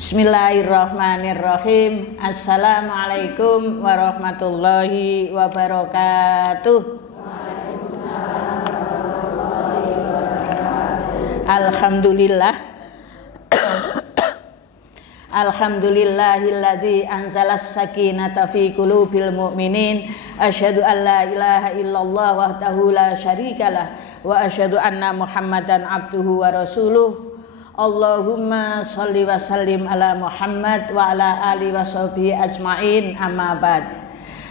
Bismillahirrahmanirrahim. Assalamualaikum warahmatullahi wabarakatuh. Alhamdulillah. Alhamdulillahilladzi anzalas sakinata fi qulubil mu'minin. Asyhadu an la ilaha illallah wahdahu la syarikalah wa asyhadu anna Muhammadan abduhu wa rasuluh. Allahumma sholli wa sallim ala Muhammad wa ala alihi wa sahbihi ajmain, amma ba'd.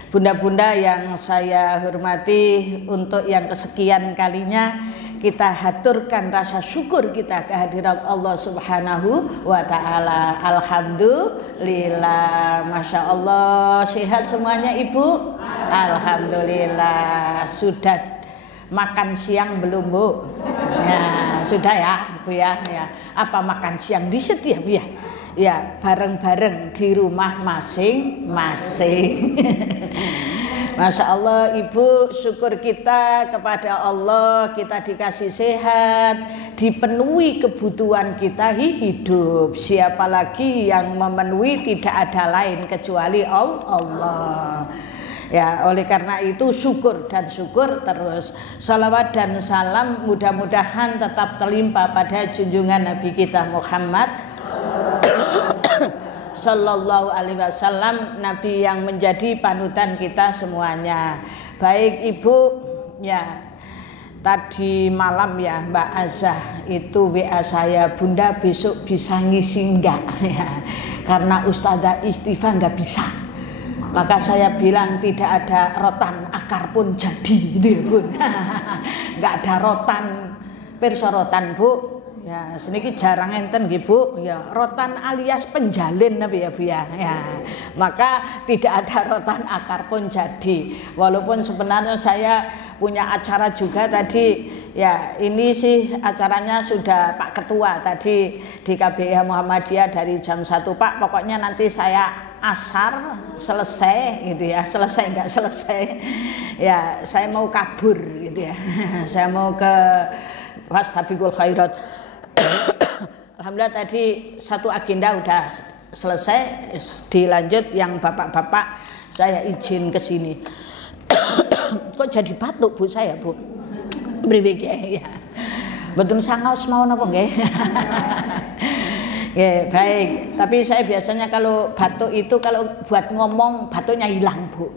Bunda-bunda yang saya hormati, untuk yang kesekian kalinya kita haturkan rasa syukur kita kehadirat Allah Subhanahu wa ta'ala. Alhamdulillah, Masya Allah. Sehat semuanya Ibu? Alhamdulillah. Sudah makan siang belum Bu? Ya, sudah ya Bu ya. Apa makan siang diset ya Bu ya? Ya, bareng-bareng di rumah masing-masing. Masya Allah Ibu, syukur kita kepada Allah, kita dikasih sehat, dipenuhi kebutuhan kita hidup. Siapa lagi yang memenuhi? Tidak ada lain kecuali Allah. Ya, oleh karena itu syukur dan syukur terus. Salawat dan salam mudah-mudahan tetap terlimpah pada junjungan Nabi kita Muhammad Sallallahu alaihi wasallam, Nabi yang menjadi panutan kita semuanya. Baik Ibu, ya tadi malam ya Mbak Azah itu WA saya, Bunda besok bisa ngisi enggak ya, karena Ustazah Istighfar enggak bisa. Maka saya bilang tidak ada rotan akar pun jadi gitu ya Bun. Enggak ada rotan, pirsa rotan Bu. Ya, seniki jarang enten nggih Bu. Ya, rotan alias penjalin ya Bu ya. Ya. Maka tidak ada rotan akar pun jadi. Walaupun sebenarnya saya punya acara juga tadi. Ya, ini sih acaranya sudah Pak Ketua tadi di KBH Muhammadiyah dari jam 1 Pak. Pokoknya nanti saya asar selesai gitu ya, selesai enggak selesai ya, saya mau kabur gitu ya. Saya mau ke Fastabiqul Khairat. Alhamdulillah tadi satu agenda udah selesai, dilanjut yang bapak-bapak saya izin ke sini. Kok jadi batuk Bu saya Bu? Pribadi ya. Betul sangaus mau napa nggih? Ya, baik. Tapi saya biasanya kalau batuk itu kalau buat ngomong batuknya hilang Bu.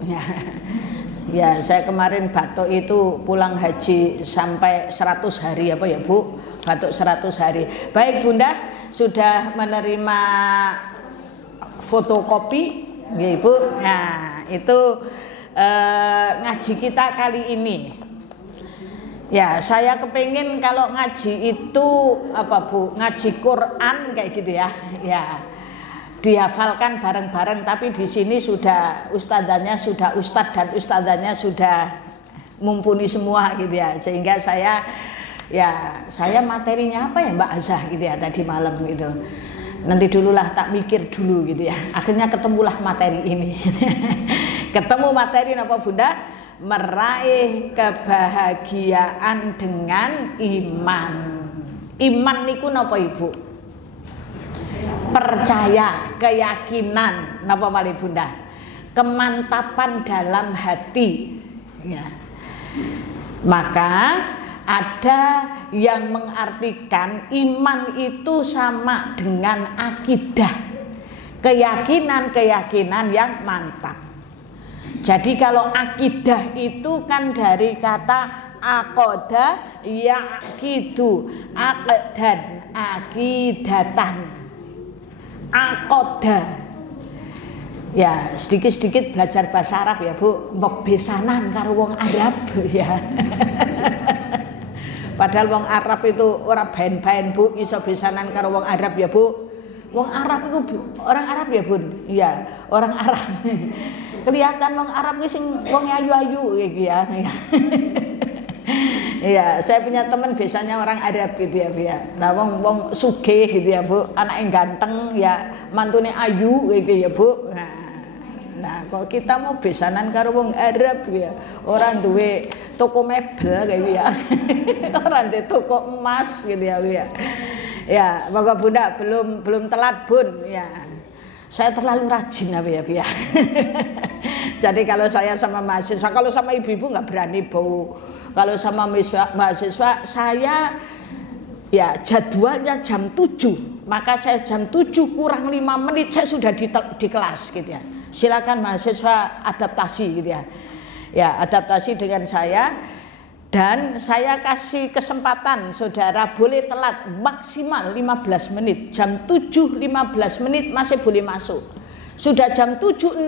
Ya, saya kemarin batuk itu pulang haji sampai 100 hari apa ya Bu? Batuk 100 hari. Baik Bunda, sudah menerima fotokopi ya Bu. Nah, itu ngaji kita kali ini. Ya, saya kepengen kalau ngaji itu apa Bu, ngaji Quran kayak gitu ya. Ya, dihafalkan bareng-bareng. Tapi di sini sudah ustadzanya sudah ustadz dan ustadzanya sudah mumpuni semua gitu ya. Sehingga saya materinya apa ya Mbak Azah gitu ya tadi malam gitu. Nanti dululah tak mikir dulu gitu ya. Akhirnya ketemulah materi ini. Ketemu materi apa Bunda? Meraih kebahagiaan dengan iman. Iman niku napa Ibu? Percaya, keyakinan, napa malih Bunda? Kemantapan dalam hati. Ya. Maka ada yang mengartikan iman itu sama dengan akidah, keyakinan yang mantap. Jadi kalau akidah itu kan dari kata aqada yaqidu, aqdan, akidatan, aqada. Ya, sedikit-sedikit belajar bahasa Arab ya Bu, mbok besanan karo wong Arab ya. Padahal wong Arab itu ora baen-baen Bu, iso besanan karo wong Arab ya Bu. Wong Arab itu orang Arab ya Bun? Iya, orang Arab. Kelihatan wong Arab itu sing wong ayu-ayu gitu ya. Iya, saya punya teman biasanya orang Arab gitu ya Bu ya. Nah, wong sugih gitu ya Bu, anaknya ganteng ya, mantune ayu gitu ya Bu. Nah, kok kita mau besanan karo wong Arab ya. Orang duwe toko mebel kayak gitu ya. Orang duwe toko emas gitu ya Bu ya. Ya, moga Bunda belum telat Bun. Ya, saya terlalu rajin apa ya, ya. Jadi kalau saya sama mahasiswa, kalau sama ibu-ibu nggak berani Bu. Kalau sama mahasiswa saya ya jadwalnya jam 7, maka saya jam 7 kurang 5 menit saya sudah di kelas gitu ya. Silakan mahasiswa adaptasi gitu ya. Ya, adaptasi dengan saya. Dan saya kasih kesempatan saudara boleh telat maksimal 15 menit. Jam 7.15 menit masih boleh masuk. Sudah jam 7.16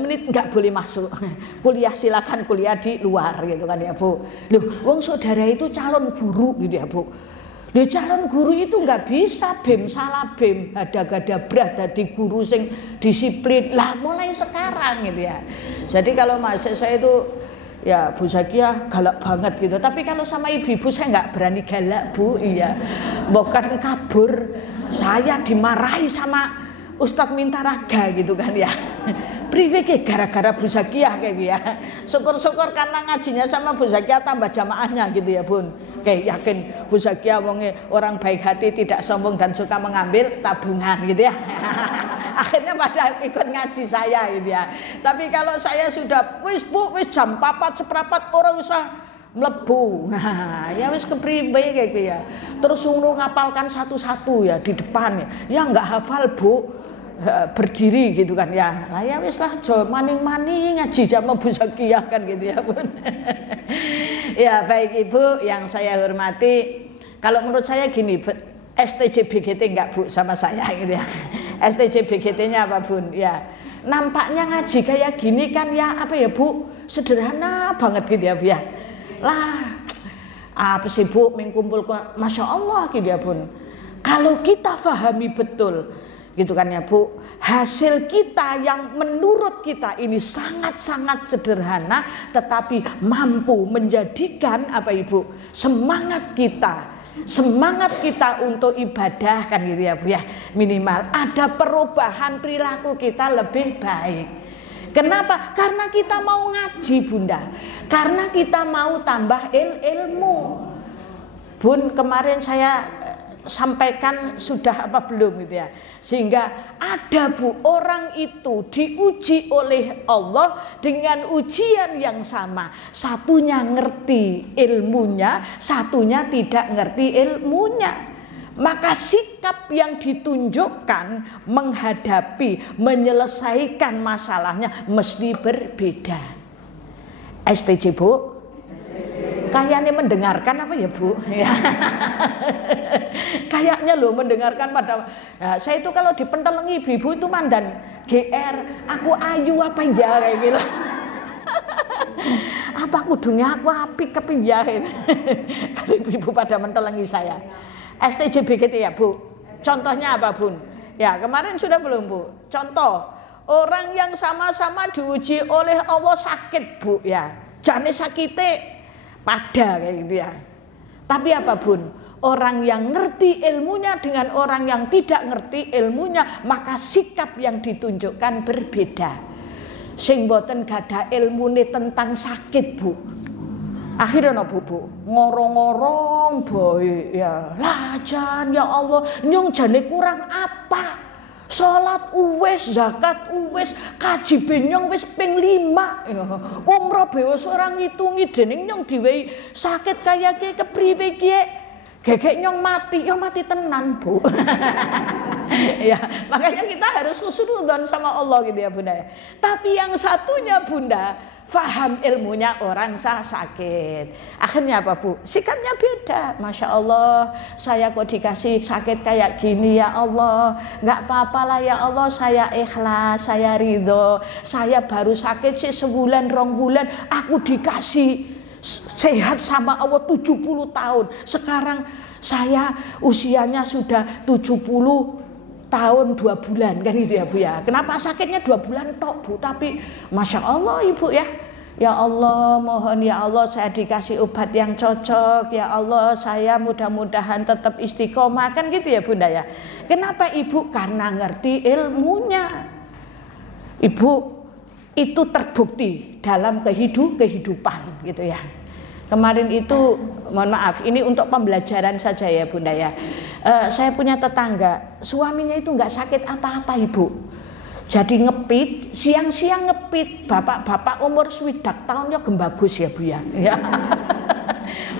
menit nggak boleh masuk. Kuliah silakan kuliah di luar gitu kan ya Bu. Loh, wong saudara itu calon guru gitu ya Bu. Loh, calon guru itu nggak bisa BEM salah BEM, ada dadi guru sing disiplin. Lah mulai sekarang gitu ya. Jadi kalau mahasiswa itu ya Bu Zakia galak banget gitu. Tapi kalau sama ibu-ibu saya nggak berani galak Bu. Iya, bukan kabur. Saya dimarahi sama Ustadz Mintaraga gitu kan ya. Priwe gara-gara Bu Zakia kayak gitu ya. Syukur-syukur karena ngajinya sama Bu Zakia tambah jamaahnya gitu ya Bun. Kayak yakin Bu Zakia orang baik hati, tidak sombong dan suka mengambil tabungan gitu ya. Akhirnya pada ikut ngaji saya gitu ya. Tapi kalau saya sudah wis Bu, wis jam 4 seperempat orang usah mlebu. Nah, ya wis kepriwe kayak gitu ya. Terus suruh ngapalkan satu-satu ya di depan ya. Ya enggak hafal Bu. Berdiri gitu kan ya. Lah ya wis lah maning-maning ngaji sama Bu Zakia kan gitu ya Bun. Ya baik Ibu yang saya hormati. Kalau menurut saya gini, STJ BGT enggak Bu sama saya gitu ya. STJ BGT-nya apa Bun? Ya. Nampaknya ngaji kayak gini kan ya apa ya Bu? Sederhana banget gitu ya Bu ya. Lah apa sih Bu mengkumpul Masya Allah gitu ya Bun. Kalau kita pahami betul gitu kan ya Bu, hasil kita yang menurut kita ini sangat-sangat sederhana tetapi mampu menjadikan apa Ibu semangat kita untuk ibadah kan gitu ya Bu ya, minimal ada perubahan perilaku kita lebih baik. Kenapa? Karena kita mau ngaji Bunda, karena kita mau tambah ilmu. Bun kemarin saya sampaikan sudah apa belum gitu ya, sehingga ada Bu orang itu diuji oleh Allah dengan ujian yang sama, satunya ngerti ilmunya, satunya tidak ngerti ilmunya, maka sikap yang ditunjukkan menghadapi menyelesaikan masalahnya mesti berbeda. STJ Bu? Kayaknya mendengarkan apa ya Bu? Ya. Kayaknya loh mendengarkan pada saya itu kalau dipentelengi ibu-ibu itu mandan GR, aku ayu apa ya kayak gitu. Apa kudunya aku apik kepiye. Kalau ibu-ibu pada mentelengi saya. STJ BGT ya Bu. Contohnya apa Bun? Ya kemarin sudah belum Bu? Contoh orang yang sama-sama diuji oleh Allah sakit Bu ya. Jane sakite pada kayak gitu ya. Tapi apa Bun? Orang yang ngerti ilmunya dengan orang yang tidak ngerti ilmunya, maka sikap yang ditunjukkan berbeda. Sing boten gadah ilmune tentang sakit Bu, akhirnya Bu ngorong-ngorong boy ya. Lah jan ya Allah, nyong jane kurang apa? Salat uwes, zakat uwes, kaji benyong wis ping 5 ya. Umroh be wis ora ngitungi dening nyong diwehi sakit kaya ki kepriwe ki. Gegek nyong mati, yo mati tenan Bu. Ya, makanya kita harus husnudzon sama Allah gitu ya Bunda. Tapi yang satunya Bunda, faham ilmunya orang sakit. Akhirnya apa Bu? Sikapnya beda. Masya Allah, saya kok dikasih sakit kayak gini ya Allah. Nggak apa-apalah ya Allah, saya ikhlas, saya ridho. Saya baru sakit sih sebulan, 2 bulan, aku dikasih sehat sama Allah 70 tahun. Sekarang saya usianya sudah 70 tahun 2 bulan kan gitu ya Bu ya. Kenapa sakitnya 2 bulan tok Bu? Tapi Masya Allah Ibu ya. Ya Allah mohon ya Allah saya dikasih obat yang cocok. Ya Allah saya mudah-mudahan tetap istiqomah kan gitu ya Bunda ya. Kenapa Ibu? Karena ngerti ilmunya. Ibu itu terbukti dalam kehidupan gitu ya. Kemarin itu, mohon maaf, ini untuk pembelajaran saja ya Bunda ya. Saya punya tetangga, suaminya itu nggak sakit apa-apa Ibu. Jadi ngepit, siang-siang ngepit, bapak-bapak umur 20 tahunnya gembagus ya Bu ya. Ya.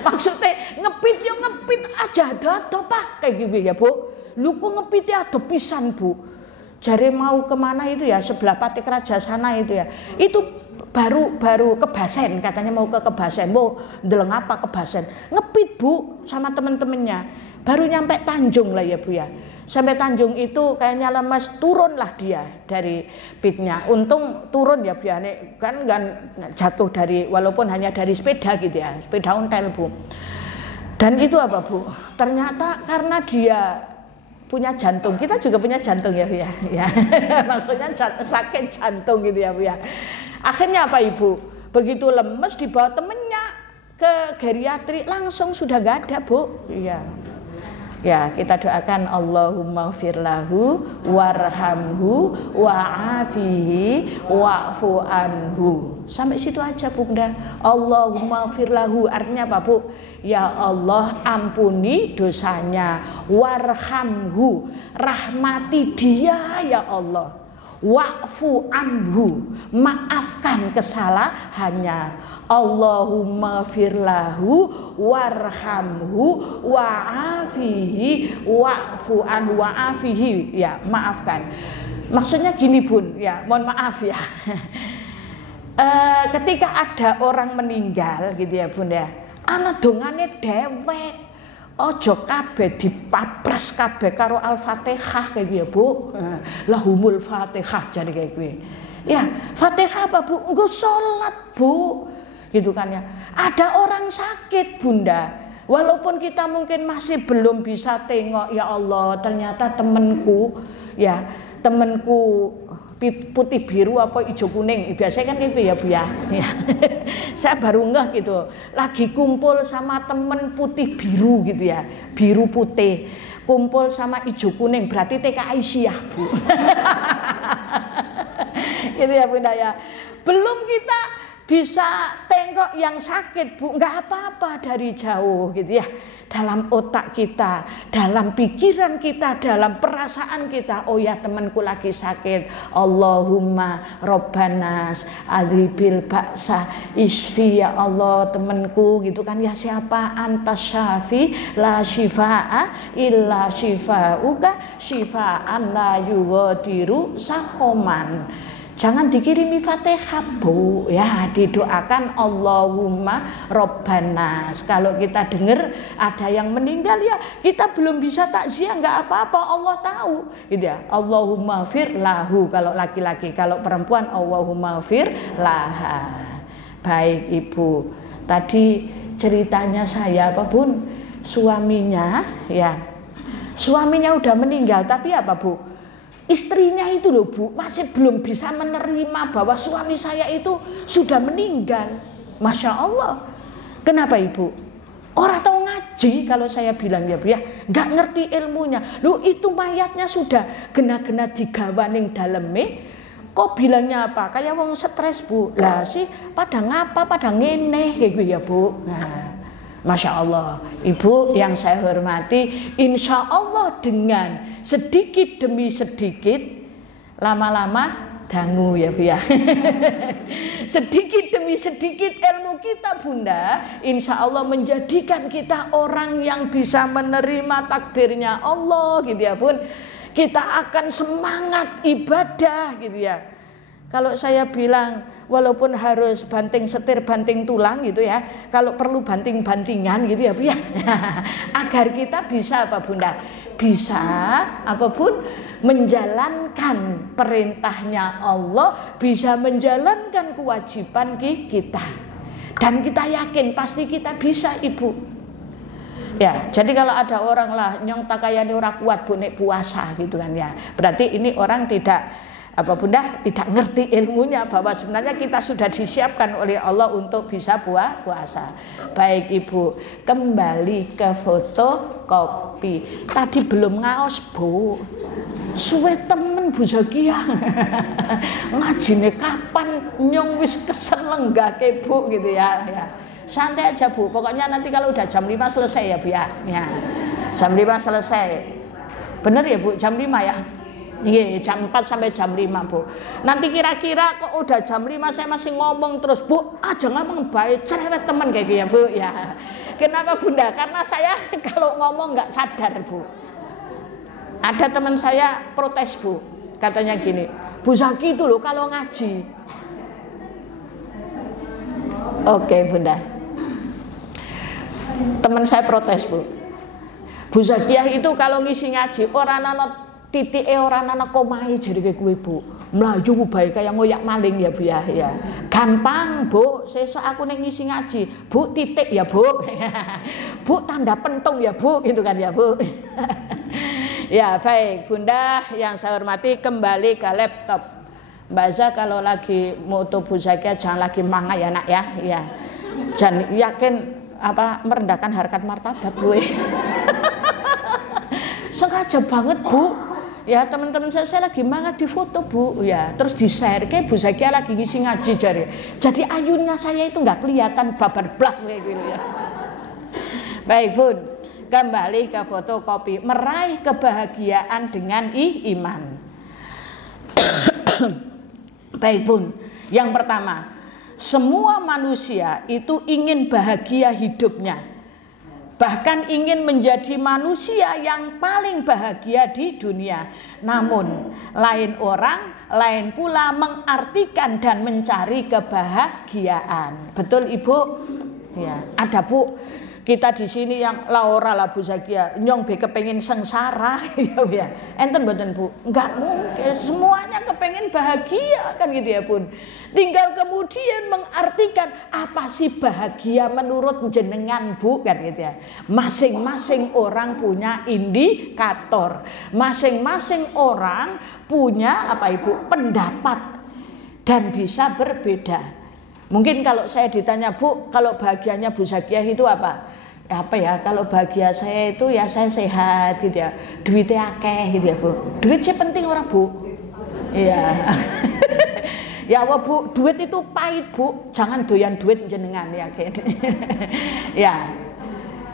Maksudnya ngepit ya ngepit aja ada Pak kayak gitu ya Bu. Lu kok ngepit ya ada pisan Bu. Jare mau kemana itu ya, sebelah Patik Raja sana itu ya. Itu baru ke Basen, katanya mau ke Basen, mau ndeleng apa ke Basen, ngepit Bu sama temen-temennya, baru nyampe Tanjung lah ya Bu ya. Sampai Tanjung itu kayaknya lemas, turun lah dia dari pitnya. Untung turun ya Bu ya, kan jatuh dari, walaupun hanya dari sepeda gitu ya, sepeda ontel Bu. Dan itu apa Bu, ternyata karena dia punya jantung, kita juga punya jantung ya Bu ya, ya. Maksudnya sakit jantung gitu ya Bu ya. Akhirnya apa Ibu? Begitu lemes dibawa temennya ke geriatri, langsung sudah gak ada Bu. Iya. Ya, kita doakan Allahumma firlahu warhamhu wa'afihi wa'fu anhu. Sampai situ aja Bunda. Allahumma firlahu artinya apa Bu? Ya Allah ampuni dosanya, warhamhu, rahmati dia ya Allah. Wa'fu anhu, maafkan kesalahannya. Allahumma firlahu warhamhu wa'afihi wa'fu anhu, wa'afihi, ya maafkan. Maksudnya gini Bun, ya mohon maaf ya. Ketika ada orang meninggal gitu ya Bun ya, ana dongane dewek. Ojo kabeh dipapras kabeh karo Al-Fatihah kayak gitu ya Bu. Lahumul Fatihah jadi kayak gitu. Ya, Fatihah apa Bu? Engko salat Bu. Gitu kan ya. Ada orang sakit Bunda. Walaupun kita mungkin masih belum bisa tengok, ya Allah, ternyata temenku ya, temenku putih biru apa hijau kuning, biasanya kan gitu ya Bu ya. Saya baru ngeh gitu, lagi kumpul sama temen putih biru gitu ya, biru putih, kumpul sama hijau kuning, berarti TK Aisyah Bu. Gitu ya Bunda ya. Belum kita bisa tengok yang sakit Bu, nggak apa-apa dari jauh gitu ya. Dalam otak kita, dalam pikiran kita, dalam perasaan kita, oh ya temanku lagi sakit, Allahumma Robbanas adhibil ba'sa isfi, ya Allah temanku gitu kan ya, siapa antas syafi la shifa'a illa shifa'uka shifa'an la yughadiru sakoman. Jangan dikirimi Fatihah Bu, ya didoakan Allahumma Robbanas. Kalau kita dengar ada yang meninggal ya kita belum bisa takziah, nggak apa-apa, Allah tahu gitu ya. Allahumma fir lahu kalau laki-laki, kalau perempuan Allahumma fir laha. Baik Ibu, tadi ceritanya saya apa Bun, suaminya ya, suaminya udah meninggal tapi apa Bu, istrinya itu loh Bu, masih belum bisa menerima bahwa suami saya itu sudah meninggal. Masya Allah. Kenapa Ibu? Orang tahu ngaji kalau saya bilang ya Bu ya, nggak ngerti ilmunya. Loh itu mayatnya sudah gena-gena digawaning daleme, kok bilangnya apa? Kayak wong stres Bu. Lah sih pada ngapa, pada ngene kayak gitu ya Bu. Nah, Masya Allah, Ibu yang saya hormati, insya Allah dengan sedikit demi sedikit, lama-lama dangu ya Bu ya. Sedikit demi sedikit ilmu kita Bunda, insya Allah menjadikan kita orang yang bisa menerima takdirnya Allah gitu ya Bun. Kita akan semangat ibadah gitu ya. Kalau saya bilang walaupun harus banting setir, banting tulang gitu ya, kalau perlu banting-bantingan gitu ya Bu ya, agar kita bisa apa Bunda, bisa apapun menjalankan perintahnya Allah, bisa menjalankan kewajiban kita, dan kita yakin pasti kita bisa Ibu. Ya, jadi kalau ada orang lah nyong takayane ora kuat Bu nek puasa gitu kan ya, berarti ini orang tidak apa Bunda, tidak ngerti ilmunya bahwa sebenarnya kita sudah disiapkan oleh Allah untuk bisa puasa. Baik Ibu, kembali ke fotokopi. Tadi belum ngaos Bu, suwe temen Bu Zakia. Ngajine kapan nyong wis kesel lenggake Bu gitu ya. Santai aja Bu, pokoknya nanti kalau udah jam 5 selesai ya Bu ya. Jam 5 selesai. Bener ya Bu, jam 5 ya? Iya, jam 4 sampai jam 5 Bu. Nanti kira-kira kok udah jam 5 saya masih ngomong terus, Bu, jangan ngomong baik, cerewet teman kayak gitu ya Bu ya. Kenapa Bunda? Karena saya kalau ngomong nggak sadar Bu. Ada teman saya protes Bu, katanya gini, Bu Zaki itu loh kalau ngaji. Oke Bunda. Teman saya protes Bu. Bu Zakiah itu kalau ngisi ngaji orang ana titik orang ana komai jadi kayak gue Bu. Melayu baik kayak ngoyak maling ya Bu ya. Gampang Bu, sesuk aku ning ngisi ngaji. Bu titik ya Bu. Bu tanda pentung ya Bu, gitu kan ya Bu. Ya baik Bunda yang saya hormati, kembali ke laptop. Mbak Za kalau lagi moto Bu Zakiah jangan lagi manga ya nak ya. Ya. Jangan yakin merendahkan harkat martabat gue. Sengaja banget Bu. Ya teman-teman saya lagi mangga di foto Bu ya, terus di share kayak Bu Zakiah lagi ngisi ngaji jadi ayunnya saya itu nggak kelihatan babar blas kayak gitu ya. Baik Bun, kembali ke fotokopi, meraih kebahagiaan dengan iman. Baik Bun, yang pertama, semua manusia itu ingin bahagia hidupnya. Bahkan ingin menjadi manusia yang paling bahagia di dunia. Namun lain orang, lain pula mengartikan dan mencari kebahagiaan. Betul Ibu? Ya, ada Bu. Kita di sini yang Laura lah Bu Zakiah, nyong be kepengen sengsara ya. Enten mboten Bu? Enggak mungkin, semuanya kepengen bahagia kan gitu ya Bun. Tinggal kemudian mengartikan apa sih bahagia menurut jenengan Bu kan gitu ya. Masing-masing orang punya indikator. Masing-masing orang punya apa Ibu? Pendapat dan bisa berbeda. Mungkin kalau saya ditanya Bu, kalau bahagianya Bu Zakiah itu apa? Apa ya? Kalau bahagia saya itu ya saya sehat gitu ya, duitnya akeh gitu ya Bu. Duit sih penting orang Bu. Iya. Ya Allah Bu, duit itu pahit Bu, jangan doyan duit jenengan ya kayak. Ya.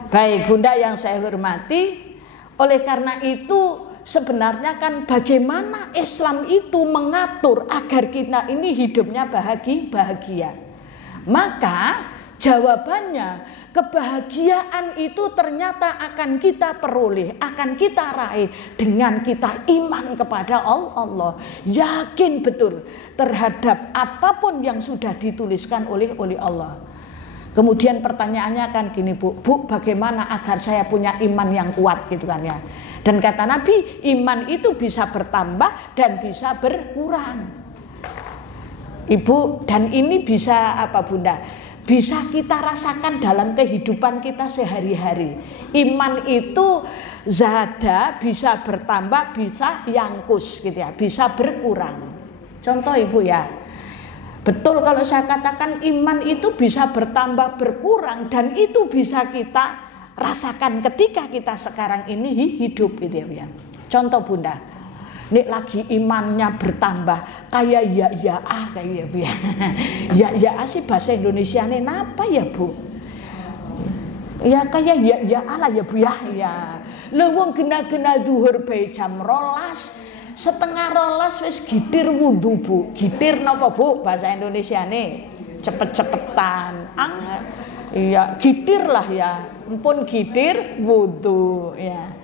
Baik Bunda yang saya hormati, oleh karena itu sebenarnya kan bagaimana Islam itu mengatur agar kita ini hidupnya bahagia. Maka jawabannya kebahagiaan itu ternyata akan kita peroleh, akan kita raih dengan kita iman kepada Allah. Yakin betul terhadap apapun yang sudah dituliskan oleh Allah. Kemudian pertanyaannya kan gini Bu, bagaimana agar saya punya iman yang kuat gitu kan ya. Dan kata Nabi, iman itu bisa bertambah dan bisa berkurang. Ibu, dan ini bisa apa Bunda? Bisa kita rasakan dalam kehidupan kita sehari-hari. Iman itu zada bisa bertambah, bisa yangkus gitu ya, bisa berkurang. Contoh Ibu ya. Betul kalau saya katakan iman itu bisa bertambah berkurang dan itu bisa kita rasakan ketika kita sekarang ini hidup gitu ya. Contoh Bunda, nek lagi imannya bertambah kayak ya kayak ya. Ya sih bahasa Indonesianya napa ya Bu? Ya kayak ya lah ya Bu ya. Lha wong gena-gena zuhur bae jam 12 setengah 12 wis gitir wudu Bu. Gitir napa Bu bahasa Indonesiane? Cepet-cepetan. Iya, gitir lah ya. Ampun gitir wudu ya.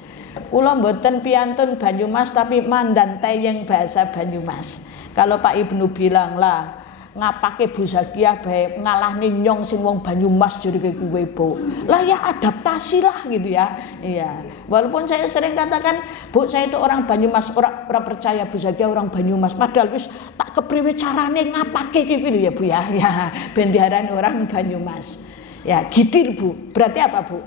Kula mboten piantun Banyumas tapi mandan teyeng bahasa Banyumas. Kalau Pak Ibnu bilang lah ngapake Bu Zakiah bae ngalahne nyong sing wong Banyumas jadi kayak gue Bu. Lah ya adaptasi lah gitu ya. Iya. Walaupun saya sering katakan Bu saya itu orang Banyumas, ora percaya Bu Zakiah orang Banyumas. Padahal wis tak kepriwe carane ngapake iki lho ya Bu ya. Ya ben diarani orang Banyumas. Ya gitir Bu. Berarti apa Bu?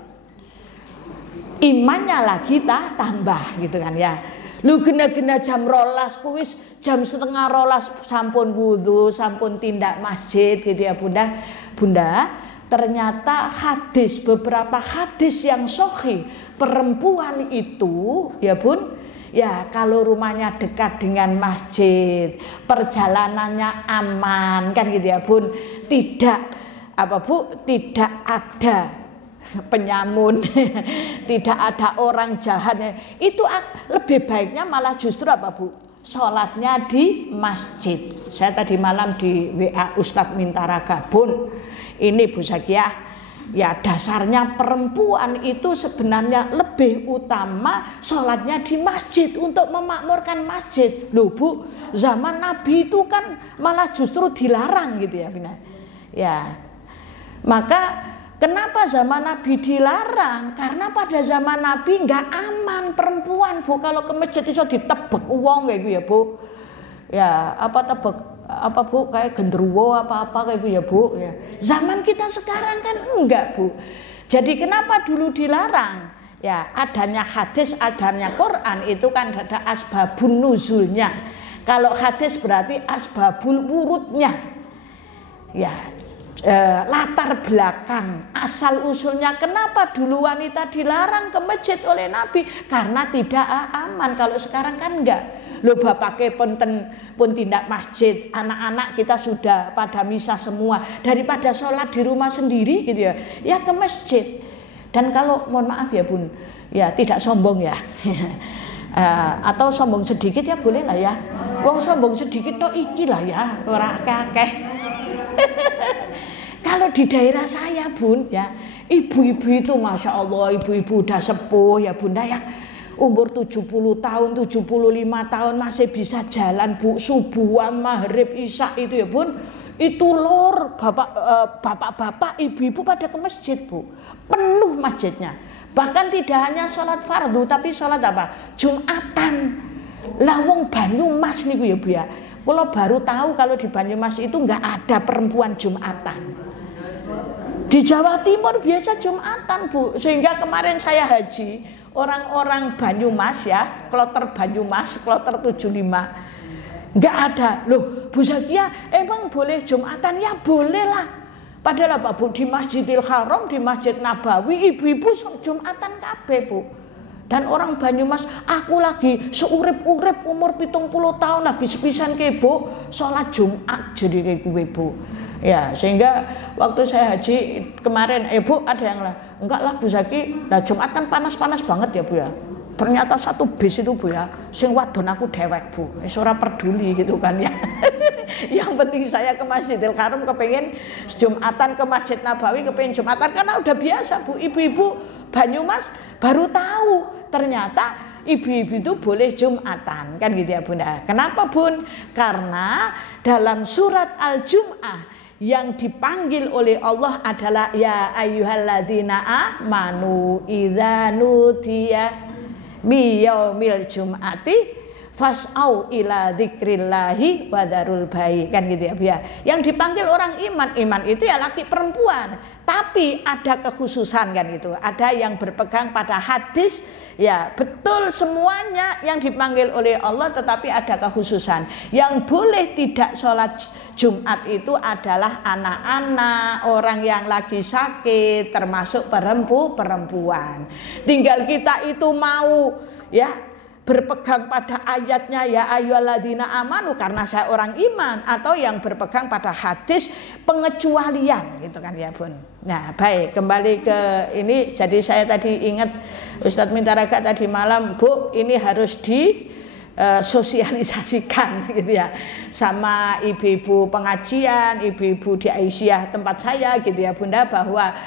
Imannya lagi tak tambah gitu kan ya. Lu gena-gena jam 12 kuwis jam setengah 12 sampun wudu, sampun tindak masjid gitu ya Bunda. Bunda, ternyata beberapa hadis yang sahih perempuan itu ya Bun, ya kalau rumahnya dekat dengan masjid, perjalanannya aman kan gitu ya Bun, tidak apa Bu, tidak ada penyamun, tidak ada orang jahat. Itu lebih baiknya malah justru apa Bu? Sholatnya di masjid. Saya tadi malam di WA Ustadz Mintara Gabun. Ini Bu Zakiah, ya dasarnya perempuan itu sebenarnya lebih utama sholatnya di masjid untuk memakmurkan masjid. Loh Bu, zaman Nabi itu kan malah justru dilarang gitu ya Bina. Ya, maka kenapa zaman Nabi dilarang? Karena pada zaman Nabi nggak aman perempuan Bu, kalau ke masjid itu ditebek uang kayak gitu ya Bu. Ya apa tebek apa Bu, kayak genderuwo apa-apa kayak gitu ya Bu. Ya. Zaman kita sekarang kan enggak Bu. Jadi kenapa dulu dilarang? Ya adanya hadis, adanya Quran itu kan ada asbabun nuzulnya. Kalau hadis berarti asbabul wurudnya. Ya. Latar belakang asal usulnya kenapa dulu wanita dilarang ke masjid oleh Nabi, karena tidak aman. Kalau sekarang kan enggak. Loh bapake pun tindak masjid, anak-anak kita sudah pada misah semua, daripada sholat di rumah sendiri gitu ya, ya ke masjid. Dan kalau mohon maaf ya Bun, ya tidak sombong ya. Atau sombong sedikit ya boleh lah ya. Wong sombong sedikit toh iki lah ya, ora akeh. Kalau di daerah saya Bun ya, ibu-ibu itu Masya Allah, ibu-ibu udah sepuh ya Bunda ya, umur 70 tahun, 75 tahun masih bisa jalan Bu, subuhan, maghrib, isya itu ya Bun. Itu lor, bapak-bapak, ibu-ibu pada ke masjid Bu, penuh masjidnya. Bahkan tidak hanya sholat fardu, tapi sholat apa? Jumatan. Lawong Banyumas niku ya Bu ya. Kalau baru tahu kalau di Banyumas itu nggak ada perempuan Jumatan. Di Jawa Timur biasa Jumatan Bu. Sehingga kemarin saya haji, orang-orang Banyumas ya, kloter Banyumas, kloter 75, nggak ada. Loh Bu Zakiah, emang boleh Jumatan? Ya boleh lah. Padahal apa Bu, di Masjidil Haram, di Masjid Nabawi, ibu-ibu Jumatan kabeh Bu. Dan orang Banyumas, aku lagi seurip-urip umur 70 tahun lagi sepisan kebo sholat Jumat jadi kayak gue Bu. Ya sehingga waktu saya haji kemarin, Bu ada yang lah, enggak lah Bu Zaki, nah Jumat kan panas-panas banget ya Bu ya. Ternyata satu bis itu Bu ya, sing wadon aku dewek Bu, ora peduli gitu kan ya. Yang penting saya ke Masjidil Haram kepengen Jumatan, ke Masjid Nabawi kepengen Jumatan, karena udah biasa Bu. Ibu-ibu Banyumas baru tahu ternyata ibu-ibu itu boleh Jumatan kan gitu ya Bunda. Kenapa Bun? Karena dalam surat Al-Jum'ah yang dipanggil oleh Allah adalah ya ayyuhalladzina amanu idza nudiya miyaumil jum'ati fas'au ila dzikrillahi wa dzarul bai, kan gitu ya Bu ya. Yang dipanggil orang iman itu ya laki perempuan, tapi ada kekhususan kan gitu. Ada yang berpegang pada hadis ya, betul semuanya yang dipanggil oleh Allah, tetapi ada kekhususan. Yang boleh tidak sholat Jumat itu adalah anak-anak, orang yang lagi sakit, termasuk perempuan. Tinggal kita itu mau ya berpegang pada ayatnya ya ayyuhalladzina amanu karena saya orang iman, atau yang berpegang pada hadis pengecualian gitu kan ya Bun. Nah baik, kembali ke ini. Jadi saya tadi ingat Ustadz Mintaraga tadi malam, Bu ini harus sosialisasikan gitu ya sama ibu-ibu pengajian, ibu-ibu di Aisyah tempat saya gitu ya Bunda, bahwa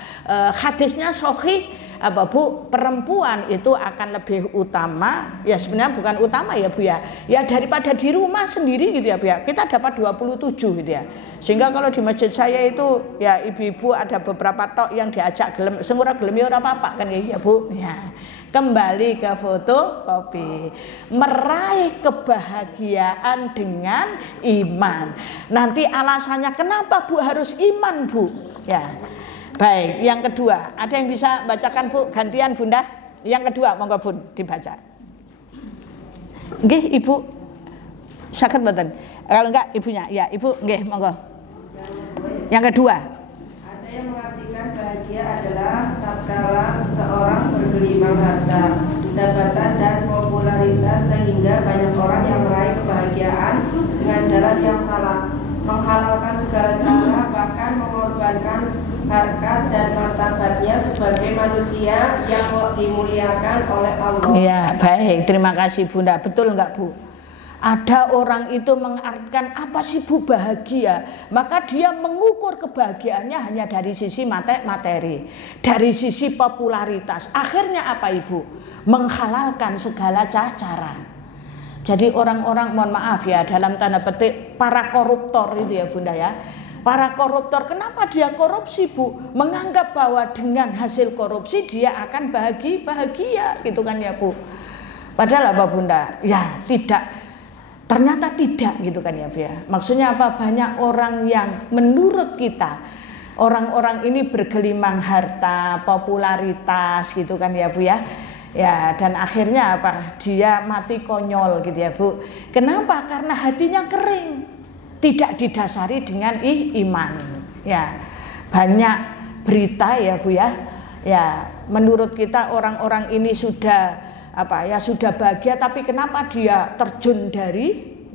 hadisnya sahih apa Bu, perempuan itu akan lebih utama, ya sebenarnya bukan utama ya Bu ya, ya daripada di rumah sendiri gitu ya Bu ya. Kita dapat 27 gitu ya. Sehingga kalau di masjid saya itu ya ibu-ibu ada beberapa tok yang diajak gelem, sengura gelem ya ora apa-apa kan ya Bu ya. Kembali ke fotokopi, meraih kebahagiaan dengan iman. Nanti alasannya kenapa Bu harus iman Bu ya. Baik, yang kedua, ada yang bisa bacakan Bu, gantian Bunda. Yang kedua, monggo Bun dibaca. Nggih, Ibu. Saged mboten? Kalau enggak ibunya, ya Ibu, nggih, monggo. Yang kedua. Ada yang mengartikan bahagia adalah tatkala seseorang bergelimang harta, jabatan dan popularitas sehingga banyak orang yang meraih kebahagiaan dengan jalan yang salah, menghalalkan segala cara, bahkan mengorbankan sebagai manusia yang dimuliakan oleh Allah. Ya, baik, terima kasih Bunda. Betul enggak Bu? Ada orang itu mengartikan apa sih Bu bahagia, maka dia mengukur kebahagiaannya hanya dari sisi materi, dari sisi popularitas. Akhirnya apa Ibu? Menghalalkan segala cara. Jadi orang-orang, mohon maaf ya, dalam tanda petik para koruptor itu ya Bunda ya. Para koruptor, kenapa dia korupsi Bu? Menganggap bahwa dengan hasil korupsi dia akan bahagia gitu kan ya Bu. Padahal apa Bunda? Ya tidak. Ternyata tidak gitu kan ya Bu ya. Maksudnya apa? Banyak orang yang menurut kita orang-orang ini bergelimang harta, popularitas gitu kan ya Bu ya. Ya, dan akhirnya apa? Dia mati konyol gitu ya Bu. Kenapa? Karena hatinya kering. Tidak didasari dengan iman. Ya. Banyak berita ya Bu ya. Ya, menurut kita orang-orang ini sudah sudah bahagia, tapi kenapa dia terjun dari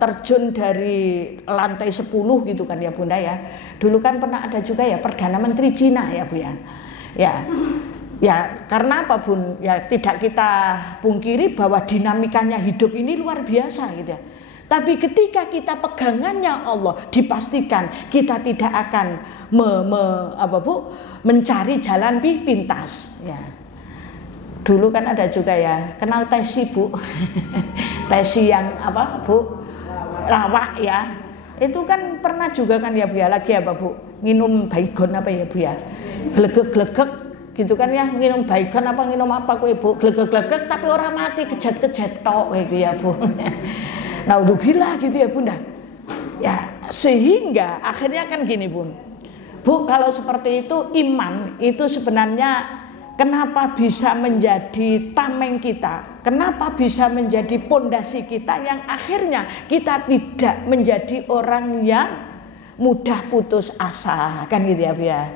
terjun dari lantai 10 gitu kan ya Bunda ya. Dulu kan pernah ada juga ya Perdana Menteri Cina ya Bu ya. Ya karena apa Bun? Ya tidak kita pungkiri bahwa dinamikanya hidup ini luar biasa gitu ya. Tapi ketika kita pegangannya Allah, dipastikan kita tidak akan mencari jalan pintas ya. Dulu kan ada juga ya, kenal tesi Bu. Tesi yang apa Bu? Lawak ya. Itu kan pernah juga kan ya Bu ya, lagi apa Bu? Minum baygon apa ya Bu ya? Glegek-glegek gitu kan ya, minum baygon apa minum apa kue Bu? Glegek-glegek tapi orang mati, kejet-kejet tok kayak gitu ya Bu. Naudzubillah gitu ya Bunda. Ya, sehingga akhirnya kan gini Bun. Bu, kalau seperti itu iman itu sebenarnya kenapa bisa menjadi tameng kita? Kenapa bisa menjadi pondasi kita yang akhirnya kita tidak menjadi orang yang mudah putus asa kan gitu ya Bu ya.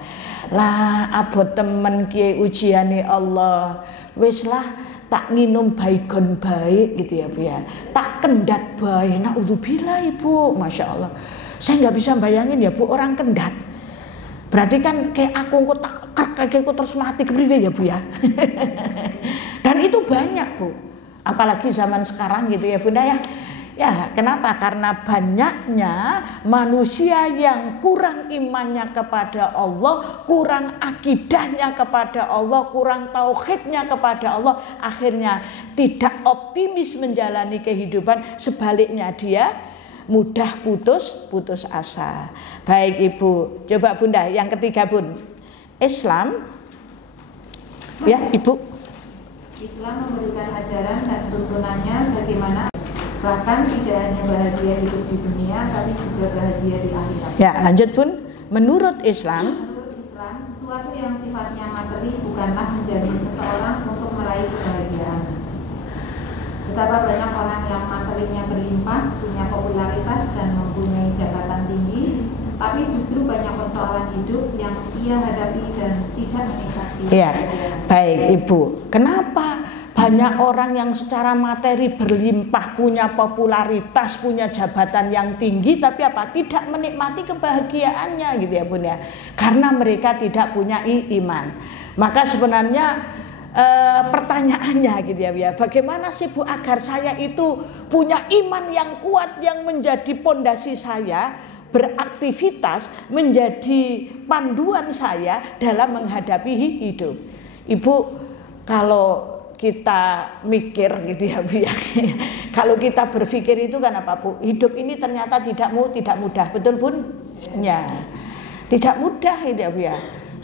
Lah abot temen kiai ujiane Allah, wis lah tak nginum baygon baik gitu ya Bu ya. Tak kendat baik. Naudzubillah Ibu, Masya Allah. Saya nggak bisa bayangin ya Bu orang kendat. Berarti kan kayak aku terus mati kepriwe ya Bu ya. Dan itu banyak Bu. Apalagi zaman sekarang gitu ya Bunda ya. Ya, kenapa? Karena banyaknya manusia yang kurang imannya kepada Allah, kurang akidahnya kepada Allah, kurang tauhidnya kepada Allah, akhirnya tidak optimis menjalani kehidupan, sebaliknya dia mudah putus asa. Baik Ibu, coba Bunda yang ketiga Bun. Islam. Ya, Ibu. Islam memberikan ajaran dan tuntunannya bagaimana bahkan tidak hanya bahagia hidup di dunia tapi juga bahagia di akhirat. Ya, lanjut Bun. Menurut Islam, sesuatu yang sifatnya materi bukanlah menjamin seseorang untuk meraih kebahagiaan. Betapa banyak orang yang materinya berlimpah, punya popularitas dan mempunyai jabatan tinggi, tapi justru banyak persoalan hidup yang ia hadapi dan tidak menikmati. Ya, baik Ibu. Kenapa banyak orang yang secara materi berlimpah, punya popularitas, punya jabatan yang tinggi, tapi apa? Tidak menikmati kebahagiaannya gitu ya Bun ya. Karena mereka tidak punya iman. Maka sebenarnya pertanyaannya gitu ya, bagaimana sih Bu agar saya itu punya iman yang kuat yang menjadi pondasi saya, beraktivitas menjadi panduan saya dalam menghadapi hidup. Ibu, kalau kita mikir gitu ya Bu ya, kalau kita berpikir itu kan apa Bu, hidup ini ternyata tidak mudah, betul Bun? Ya, tidak mudah itu ya Bu ya.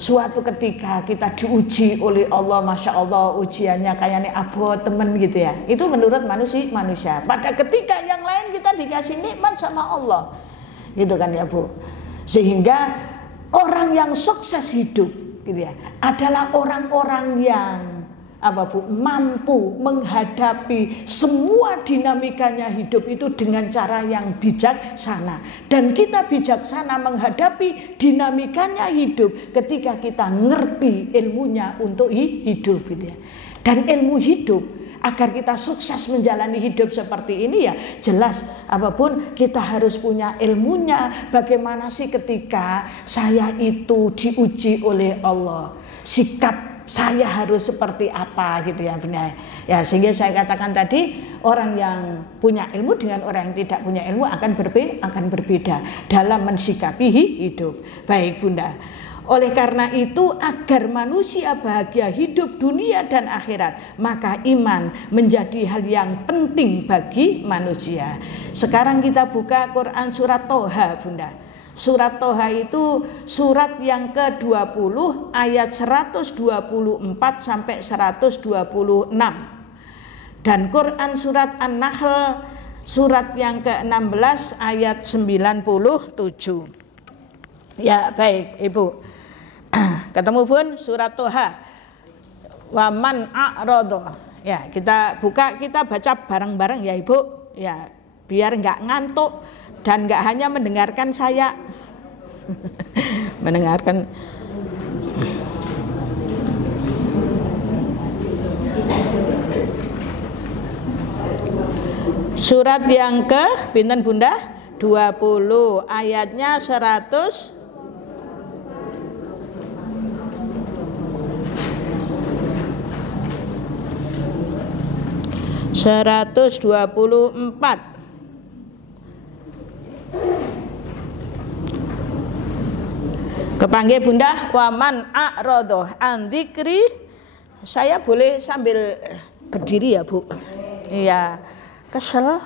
Suatu ketika kita diuji oleh Allah, Masya Allah ujiannya kayaknya abot temen gitu ya. Itu menurut manusia. Pada ketika yang lain kita dikasih nikmat sama Allah, gitu kan ya Bu. Sehingga orang yang sukses hidup gitu ya adalah orang-orang yang mampu menghadapi semua dinamikanya hidup itu dengan cara yang bijaksana. Dan kita bijaksana menghadapi dinamikanya hidup ketika kita ngerti ilmunya untuk hidup gitu ya. Dan ilmu hidup agar kita sukses menjalani hidup seperti ini ya jelas apapun kita harus punya ilmunya. Bagaimana sih ketika saya itu diuji oleh Allah, sikap saya harus seperti apa gitu ya Bunda. Ya sehingga saya katakan tadi orang yang punya ilmu dengan orang yang tidak punya ilmu akan berbeda dalam mensikapi hidup. Baik Bunda. Oleh karena itu agar manusia bahagia hidup dunia dan akhirat, maka iman menjadi hal yang penting bagi manusia. Sekarang kita buka Quran surat Toha Bunda. Surat Toha itu surat yang ke-20 ayat 124 sampai 126. Dan Quran surat An-Nahl surat yang ke-16 ayat 97. Ya baik Ibu. Ketemu pun surat Toha. Waman a'radho. Ya, kita buka, kita baca bareng-bareng ya Ibu. Ya, biar enggak ngantuk dan enggak hanya mendengarkan saya. Mendengarkan. Surat yang ke pinten Bunda? 20 ayatnya 124. Kepanggil Bunda, waman a'radho an dzikri. Saya boleh sambil berdiri ya Bu? Iya, kesel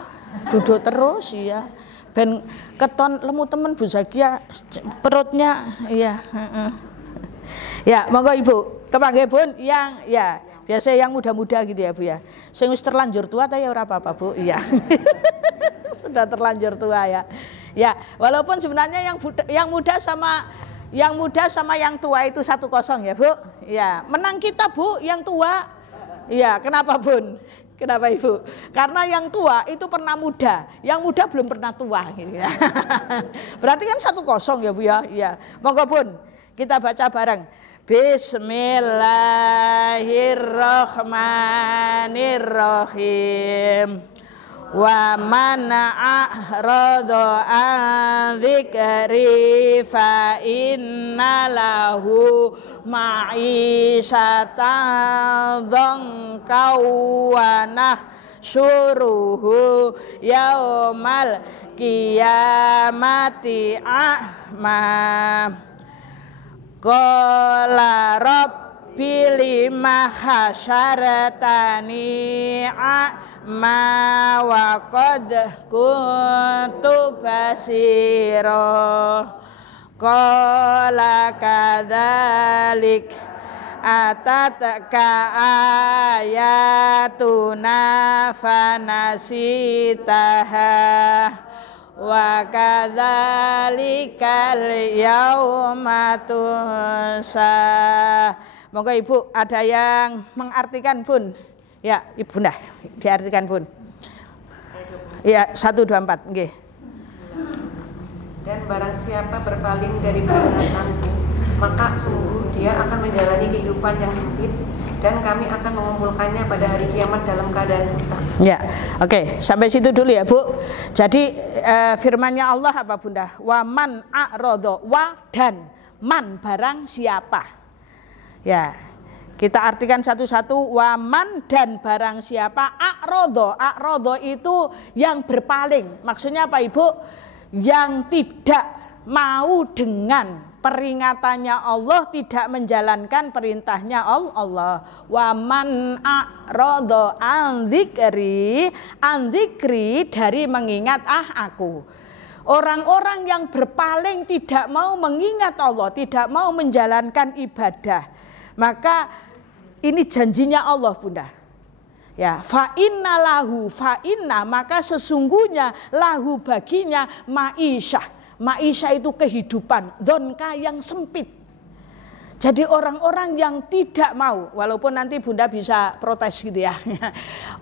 duduk terus ya. Ben keton lemu temen Bu Zakia perutnya ya. Ya, monggo Ibu. Kepanggil Bun yang ya biasa yang muda-muda gitu ya Bu ya. Sing wis terlanjur tua ta ya ora apa-apa Bu. Iya. Sudah terlanjur tua ya. Ya, walaupun sebenarnya yang muda sama yang tua itu 1-0 ya Bu. Ya, menang kita Bu yang tua. Iya, kenapa Bun? Kenapa Ibu? Karena yang tua itu pernah muda, yang muda belum pernah tua gitu ya. Berarti kan 1-0 ya Bu ya. Iya. Monggo Bun, kita baca bareng. Bismillahirrahmanirrahim. Wa man a'radha an dzikri fa inna lahu ma'isyatan dhanka wa nahsyuruhu yaumal qiyamati a'ma. Qala rabbi lima hasyartani a'ma wa qad kuntu basira. Qala kadzalik atatka ayatuna fanasitaha wa kadzalikal yauma tunsa. Monggo Ibu ada yang mengartikan Bun? Ya, Ibu Bunda, diartikan Bun. Ya, 1, 2, 4, nggih. Dan barang siapa berpaling dari peringatanku, maka sungguh dia akan menjalani kehidupan yang sempit, dan kami akan mengumpulkannya pada hari kiamat dalam keadaan buta. Ya, oke, sampai situ dulu ya Bu. Jadi firman-Nya Allah apa Bunda? Wa man a'radha, wa dan man barang siapa. Ya, kita artikan satu-satu. Wa man dan barang siapa a'radha. A'radha itu yang berpaling. Maksudnya apa Ibu? Yang tidak mau dengan peringatannya Allah, tidak menjalankan perintahnya Allah. Wa man a'radha an dzikri dari mengingat aku. Orang-orang yang berpaling tidak mau mengingat Allah, tidak mau menjalankan ibadah, maka ini janjinya Allah Bunda. Ya, fa inna maka sesungguhnya lahu baginya ma'isyah. Ma'isyah itu kehidupan, dzonka yang sempit. Jadi orang-orang yang tidak mau, walaupun nanti Bunda bisa protes gitu ya.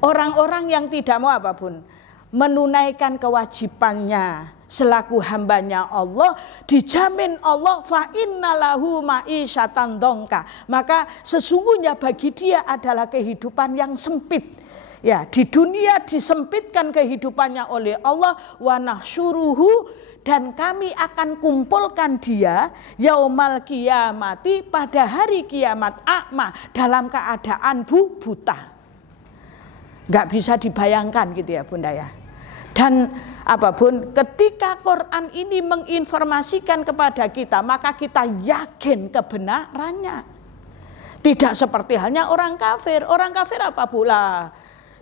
Orang-orang yang tidak mau apa Bun? Menunaikan kewajibannya selaku hambanya Allah, dijamin Allah fa inna lahu ma'isyatan dzonka. Maka sesungguhnya bagi dia adalah kehidupan yang sempit. Ya, di dunia disempitkan kehidupannya oleh Allah, wa nahsyuruhu, dan kami akan kumpulkan dia yaumal qiyamati, pada hari kiamat, a'ma, dalam keadaan buta. Enggak bisa dibayangkan gitu ya Bunda ya. Dan apapun, ketika Quran ini menginformasikan kepada kita, maka kita yakin kebenarannya. Tidak seperti halnya orang kafir. Orang kafir apa pula?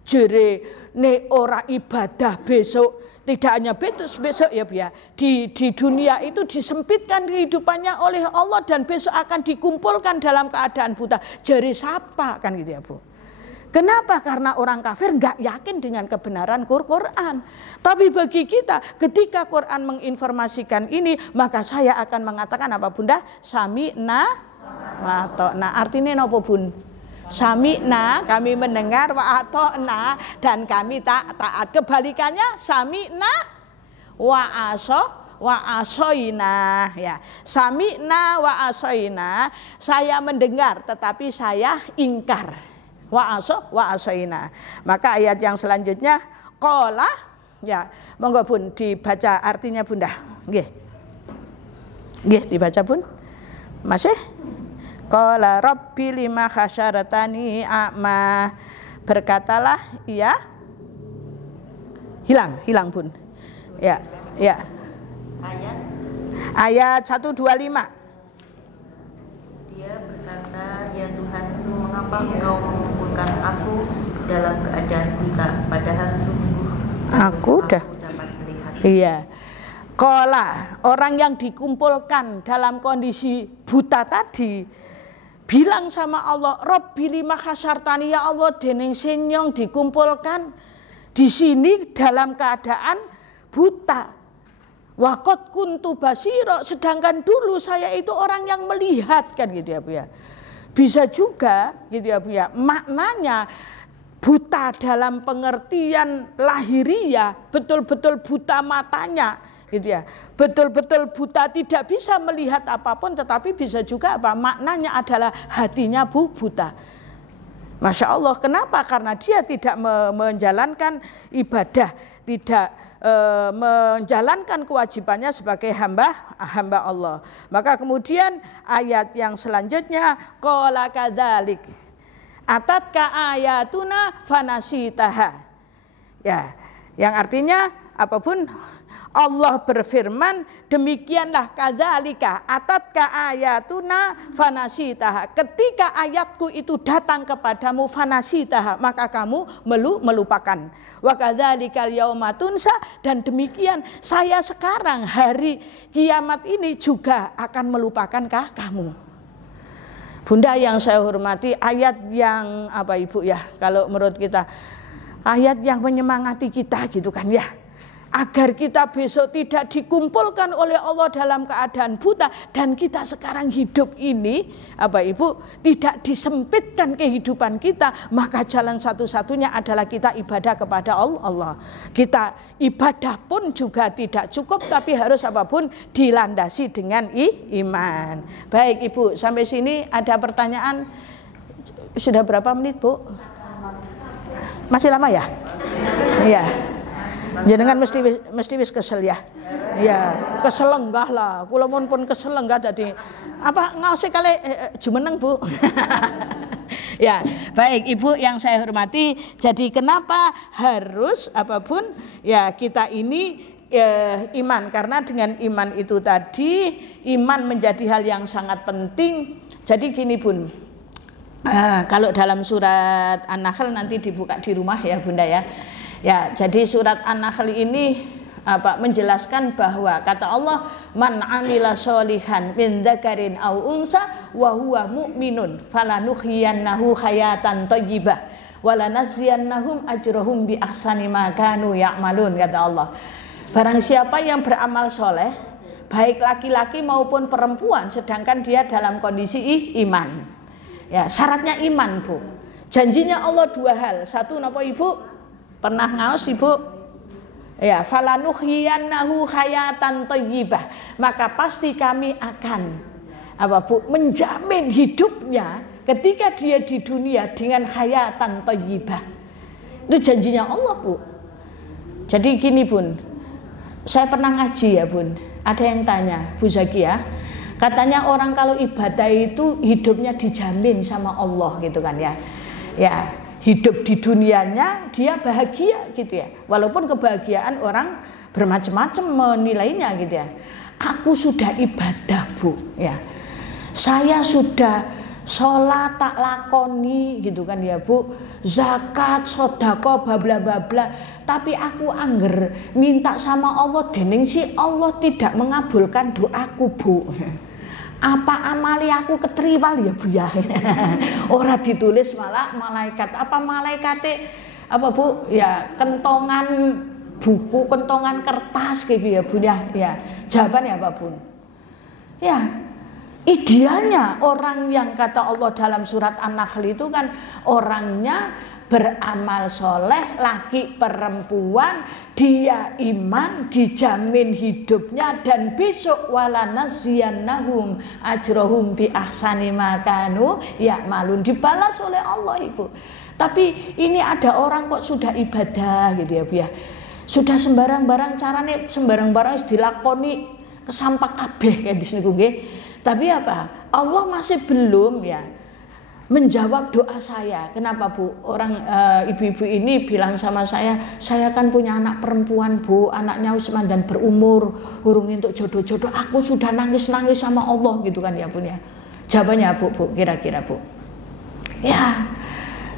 Jere ne ora ibadah besok, tidak hanya besok ya Bu ya. Di dunia itu disempitkan kehidupannya oleh Allah dan besok akan dikumpulkan dalam keadaan buta. Jere siapa kan gitu ya Bu. Kenapa? Karena orang kafir nggak yakin dengan kebenaran Quran. Tapi bagi kita, ketika Quran menginformasikan ini, maka saya akan mengatakan apa Bunda? Sami'na wa ata'na. Artinya apa Bun? Sami'na, kami mendengar, wa ata'na, dan kami taat. Kebalikannya sami'na wa asoina, ya. Sami'na wa asoina, saya mendengar tetapi saya ingkar. Wa asoina. Maka ayat yang selanjutnya qala, ya, monggo Bun dibaca artinya Bunda. Nggih. Nggih dibaca Bun. Masih? Qala rabbi lima hasyaratani a'ma. Berkatalah ia hilang Bun. Ya. Ayat 125. Dia berkata, ya Tuhanku, mengapa engkau mengumpulkan aku dalam keadaan buta, padahal sungguh aku dapat melihat. Iya. Qala, orang yang dikumpulkan dalam kondisi buta tadi, bilang sama Allah, Rabbi lima hasyartani, ya Allah dening senyong dikumpulkan di sini dalam keadaan buta. Waqad kuntu basira, sedangkan dulu saya itu orang yang melihat kan gitu ya Bu ya. Bisa juga gitu ya Bu ya, maknanya buta dalam pengertian lahiriah, betul-betul buta matanya gitu ya. Betul-betul buta, tidak bisa melihat apapun, tetapi bisa juga apa? Maknanya adalah hatinya buta. Masya Allah, kenapa? Karena dia tidak menjalankan ibadah, tidak menjalankan kewajibannya sebagai hamba Allah. Maka kemudian ayat yang selanjutnya qala kadzalik atatka ayatuna fanasitaha. Ya, yang artinya apapun, Allah berfirman, demikianlah kadzalika atatka ayatuna fanasitaha. Ketika ayatku itu datang kepadamu fanasitaha, maka kamu melupakan. Wa kadzalikal yauma tunsa, dan demikian saya sekarang hari kiamat ini juga akan melupakan kamu. Bunda yang saya hormati, ayat yang apa Ibu ya, kalau menurut kita ayat yang menyemangati kita gitu kan ya. Agar kita besok tidak dikumpulkan oleh Allah dalam keadaan buta, dan kita sekarang hidup ini apa Ibu tidak disempitkan kehidupan kita, maka jalan satu-satunya adalah kita ibadah kepada Allah. Kita ibadah pun juga tidak cukup, tapi harus apapun dilandasi dengan iman. Baik Ibu, sampai sini ada pertanyaan? Sudah berapa menit Bu? Masih lama ya? Iya. Jangan mesti wis kesel ya. Ya, keselenggah lah. Kula pun keselenggah tadi. Apa ngause kali jumeneng Bu. Ya, baik Ibu yang saya hormati. Jadi kenapa harus apapun ya kita ini iman, karena dengan iman itu tadi, iman menjadi hal yang sangat penting. Jadi gini Bun. Kalau dalam surat An-Nahl nanti dibuka di rumah ya Bunda ya. Ya, jadi surat An-Nahl ini menjelaskan bahwa kata Allah, man amila sholihan min dzakarin aw unsa wa huwa mu'minun falanuhyiyannahu hayatan thayyibah wa lanajziyannahum ajrahum bi ahsani ma kanu ya'malun, kata Allah. Barang siapa yang beramal soleh, baik laki-laki maupun perempuan, sedangkan dia dalam kondisi iman. Ya, syaratnya iman Bu. Janjinya Allah dua hal. Satu napa Ibu? Pernah ngaos Ibu? Ya, falanuhyiyannahu hayatan thayyibah. Maka pasti kami akan menjamin hidupnya ketika dia di dunia dengan hayatan thayyibah. Itu janjinya Allah, Bu. Jadi gini, Bun. Saya pernah ngaji ya, Bun. Ada yang tanya, Bu Zakia, katanya orang kalau ibadah itu hidupnya dijamin sama Allah gitu kan ya. Ya, hidup di dunianya dia bahagia gitu ya. Walaupun kebahagiaan orang bermacam-macam menilainya gitu ya. Aku sudah ibadah, Bu, ya. Saya sudah sholat tak lakoni gitu kan ya, Bu, zakat, sodako, babla babla, tapi aku angger minta sama Allah, dening si Allah tidak mengabulkan doaku, Bu. Apa amali aku ketriwal ya, Bu ya. Ora ditulis malah malaikat. Apa malaikate apa, Bu? Ya kentongan buku, kentongan kertas gitu ya, Bu ya. Ya. Jawabannya apa, Bun? Ya, idealnya orang yang kata Allah dalam surat An-Nahl itu kan orangnya beramal soleh, laki perempuan, dia iman, dijamin hidupnya, dan besok walanaziyannahum ajrohum bi ahsani makanu ya'malun, dibalas oleh Allah, Ibu. Tapi ini ada orang kok sudah ibadah gitu ya, Bu ya. Sudah sembarang-barang carane, sembarang-barang dilakoni kesampak kabeh kayak di sini nggih. Tapi apa? Allah masih belum ya menjawab doa saya. Kenapa, Bu? Orang ibu-ibu ini bilang sama saya kan punya anak perempuan, Bu, anaknya Usman dan berumur, urung untuk jodoh-jodoh. Aku sudah nangis-nangis sama Allah gitu kan ya, Bu ya. Jawabannya, Bu, kira-kira, Bu. Ya,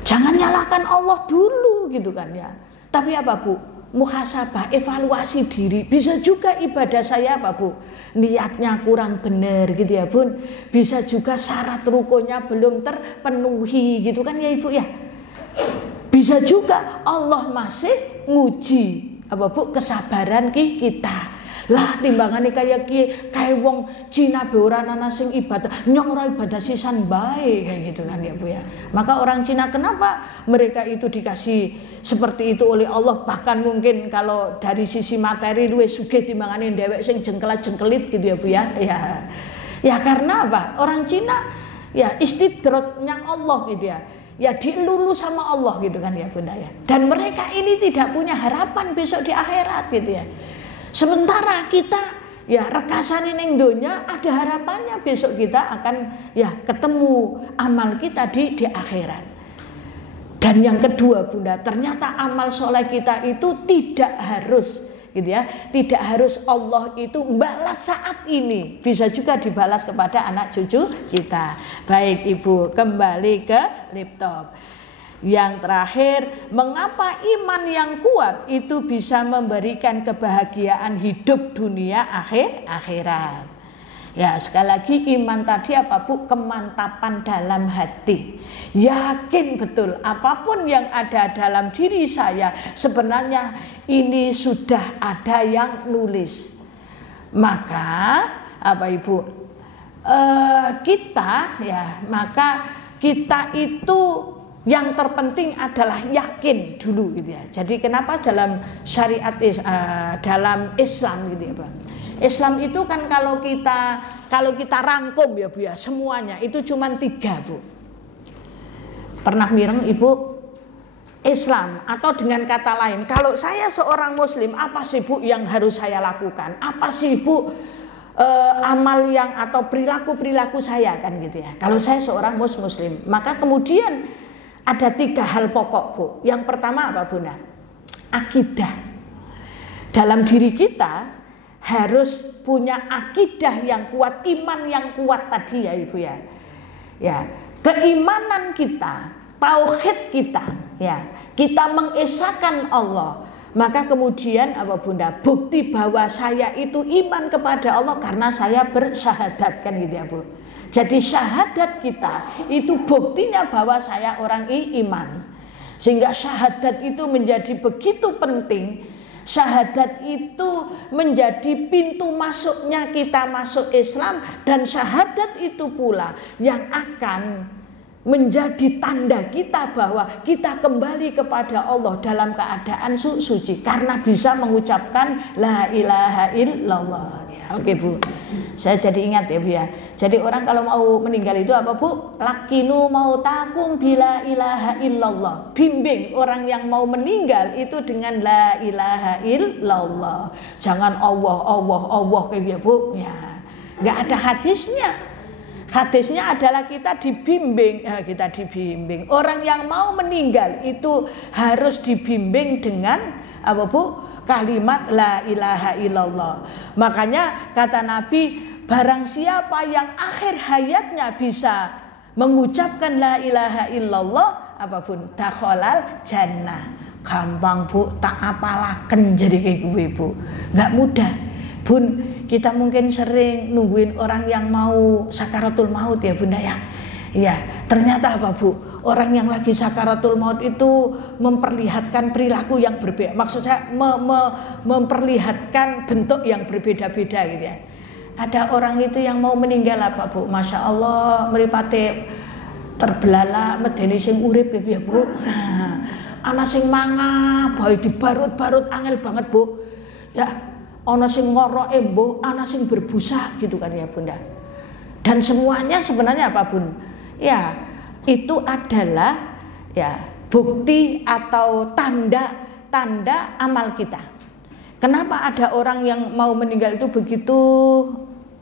jangan nyalahkan Allah dulu gitu kan ya. Tapi apa, Bu? Muhasabah, evaluasi diri. Bisa juga ibadah saya apa, Bu, niatnya kurang benar gitu ya, Bun. Bisa juga syarat rukunnya belum terpenuhi gitu kan ya, Ibu ya. Bisa juga Allah masih nguji apa, Bu, kesabaran kita. Lah timbangane kayak wong Cina be ora ana sing ibadah, nyong ora ibadah sisan bae kayak gitu kan ya, Bu ya. Maka orang Cina kenapa mereka itu dikasih seperti itu oleh Allah, bahkan mungkin kalau dari sisi materi luwih sugih timbangane dhewek sing jengkelat-jengkelit gitu ya, Bu ya. Ya karena apa? Orang Cina ya istidraknya Allah gitu ya. Ya dilulu sama Allah gitu kan ya, Bunda ya. Dan mereka ini tidak punya harapan besok di akhirat gitu ya. Sementara kita ya rekasane ning donya ada harapannya besok kita akan ya ketemu amal kita di akhirat. Dan yang kedua, Bunda, ternyata amal soleh kita itu tidak harus gitu ya, tidak harus Allah itu balas saat ini, bisa juga dibalas kepada anak cucu kita. Baik, Ibu, kembali ke laptop. Yang terakhir, mengapa iman yang kuat itu bisa memberikan kebahagiaan hidup dunia akhirat? Ya, sekali lagi iman tadi apa, Bu? Kemantapan dalam hati. Yakin betul apapun yang ada dalam diri saya sebenarnya ini sudah ada yang nulis. Maka apa, Ibu? Kita itu yang terpenting adalah yakin dulu gitu ya. Jadi kenapa dalam syariat dalam Islam gitu ya, Pak. Islam itu kan kalau kita rangkum ya, Bu ya, semuanya itu cuma 3, Bu. Pernah mireng, Ibu? Islam atau dengan kata lain, kalau saya seorang muslim, apa sih, Bu, yang harus saya lakukan? Apa sih, Bu, amal yang atau perilaku saya kan gitu ya. Kalau saya seorang muslim, maka kemudian ada 3 hal pokok, Bu. Yang pertama apa, Bunda? Akidah. Dalam diri kita harus punya akidah yang kuat, iman yang kuat tadi ya, Ibu ya. Ya, keimanan kita, tauhid kita, ya. Kita mengesahkan Allah. Maka kemudian apa, Bunda? Bukti bahwa saya itu iman kepada Allah karena saya bersyahadat kan gitu ya, Bu. Jadi syahadat kita itu buktinya bahwa saya orang iman. Sehingga syahadat itu menjadi begitu penting. Syahadat itu menjadi pintu masuknya kita masuk Islam. Dan syahadat itu pula yang akan menjadi tanda kita bahwa kita kembali kepada Allah dalam keadaan suci karena bisa mengucapkan la ilaha illallah. Ya, oke Bu, saya jadi ingat ya Bu ya. Jadi orang kalau mau meninggal itu apa Bu? Lakinu mautakum bila ilaha illallah. Bimbing orang yang mau meninggal itu dengan la ilaha illallah. Jangan Allah kayak gitu Bu. Ya, nggak ada hadisnya. Hadisnya adalah kita dibimbing. Orang yang mau meninggal itu harus dibimbing dengan apa Bu? Kalimat la ilaha illallah. Makanya kata Nabi, barang siapa yang akhir hayatnya bisa mengucapkan la ilaha illallah apapun dakhalal jannah. Gampang Bu, tak apalaken jadi kayak gue Bu. Enggak mudah. Bun, kita mungkin sering nungguin orang yang mau sakaratul maut ya Bunda ya. Iya, ternyata apa Bu? Orang yang lagi sakaratul maut itu memperlihatkan perilaku yang berbeda. Maksud saya memperlihatkan bentuk yang berbeda-beda gitu ya. Ada orang itu yang mau meninggal apa Bu? Masya Allah, meripate terbelalak medeni sing urip gitu ya Bu. Ana sing mangah, bae dibarut-barut angel banget Bu. Ya, ana sing ngoroke mbok, ana sing berbusa gitu kan ya Bunda. Dan semuanya sebenarnya apa Bun? Ya, itu adalah ya bukti atau tanda amal kita. Kenapa ada orang yang mau meninggal itu begitu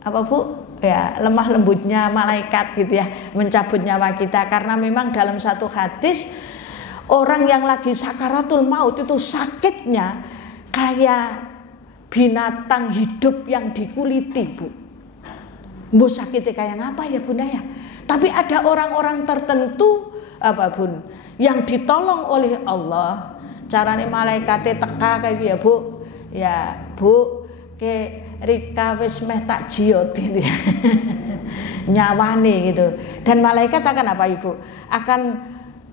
apa Bu? Ya, lemah lembutnya malaikat gitu ya, mencabut nyawa kita karena memang dalam satu hadis orang yang lagi sakaratul maut itu sakitnya kayak binatang hidup yang dikuliti Bu. Mbok sakitnya kayak ngapa ya Bunda ya? Tapi ada orang-orang tertentu apa Bun yang ditolong oleh Allah. Carane malaikate teka kayak ya Bu. Ya Bu, ke Rika wis meh tak jiot gitu ya. Nyawane gitu. Dan malaikat akan apa Ibu? Akan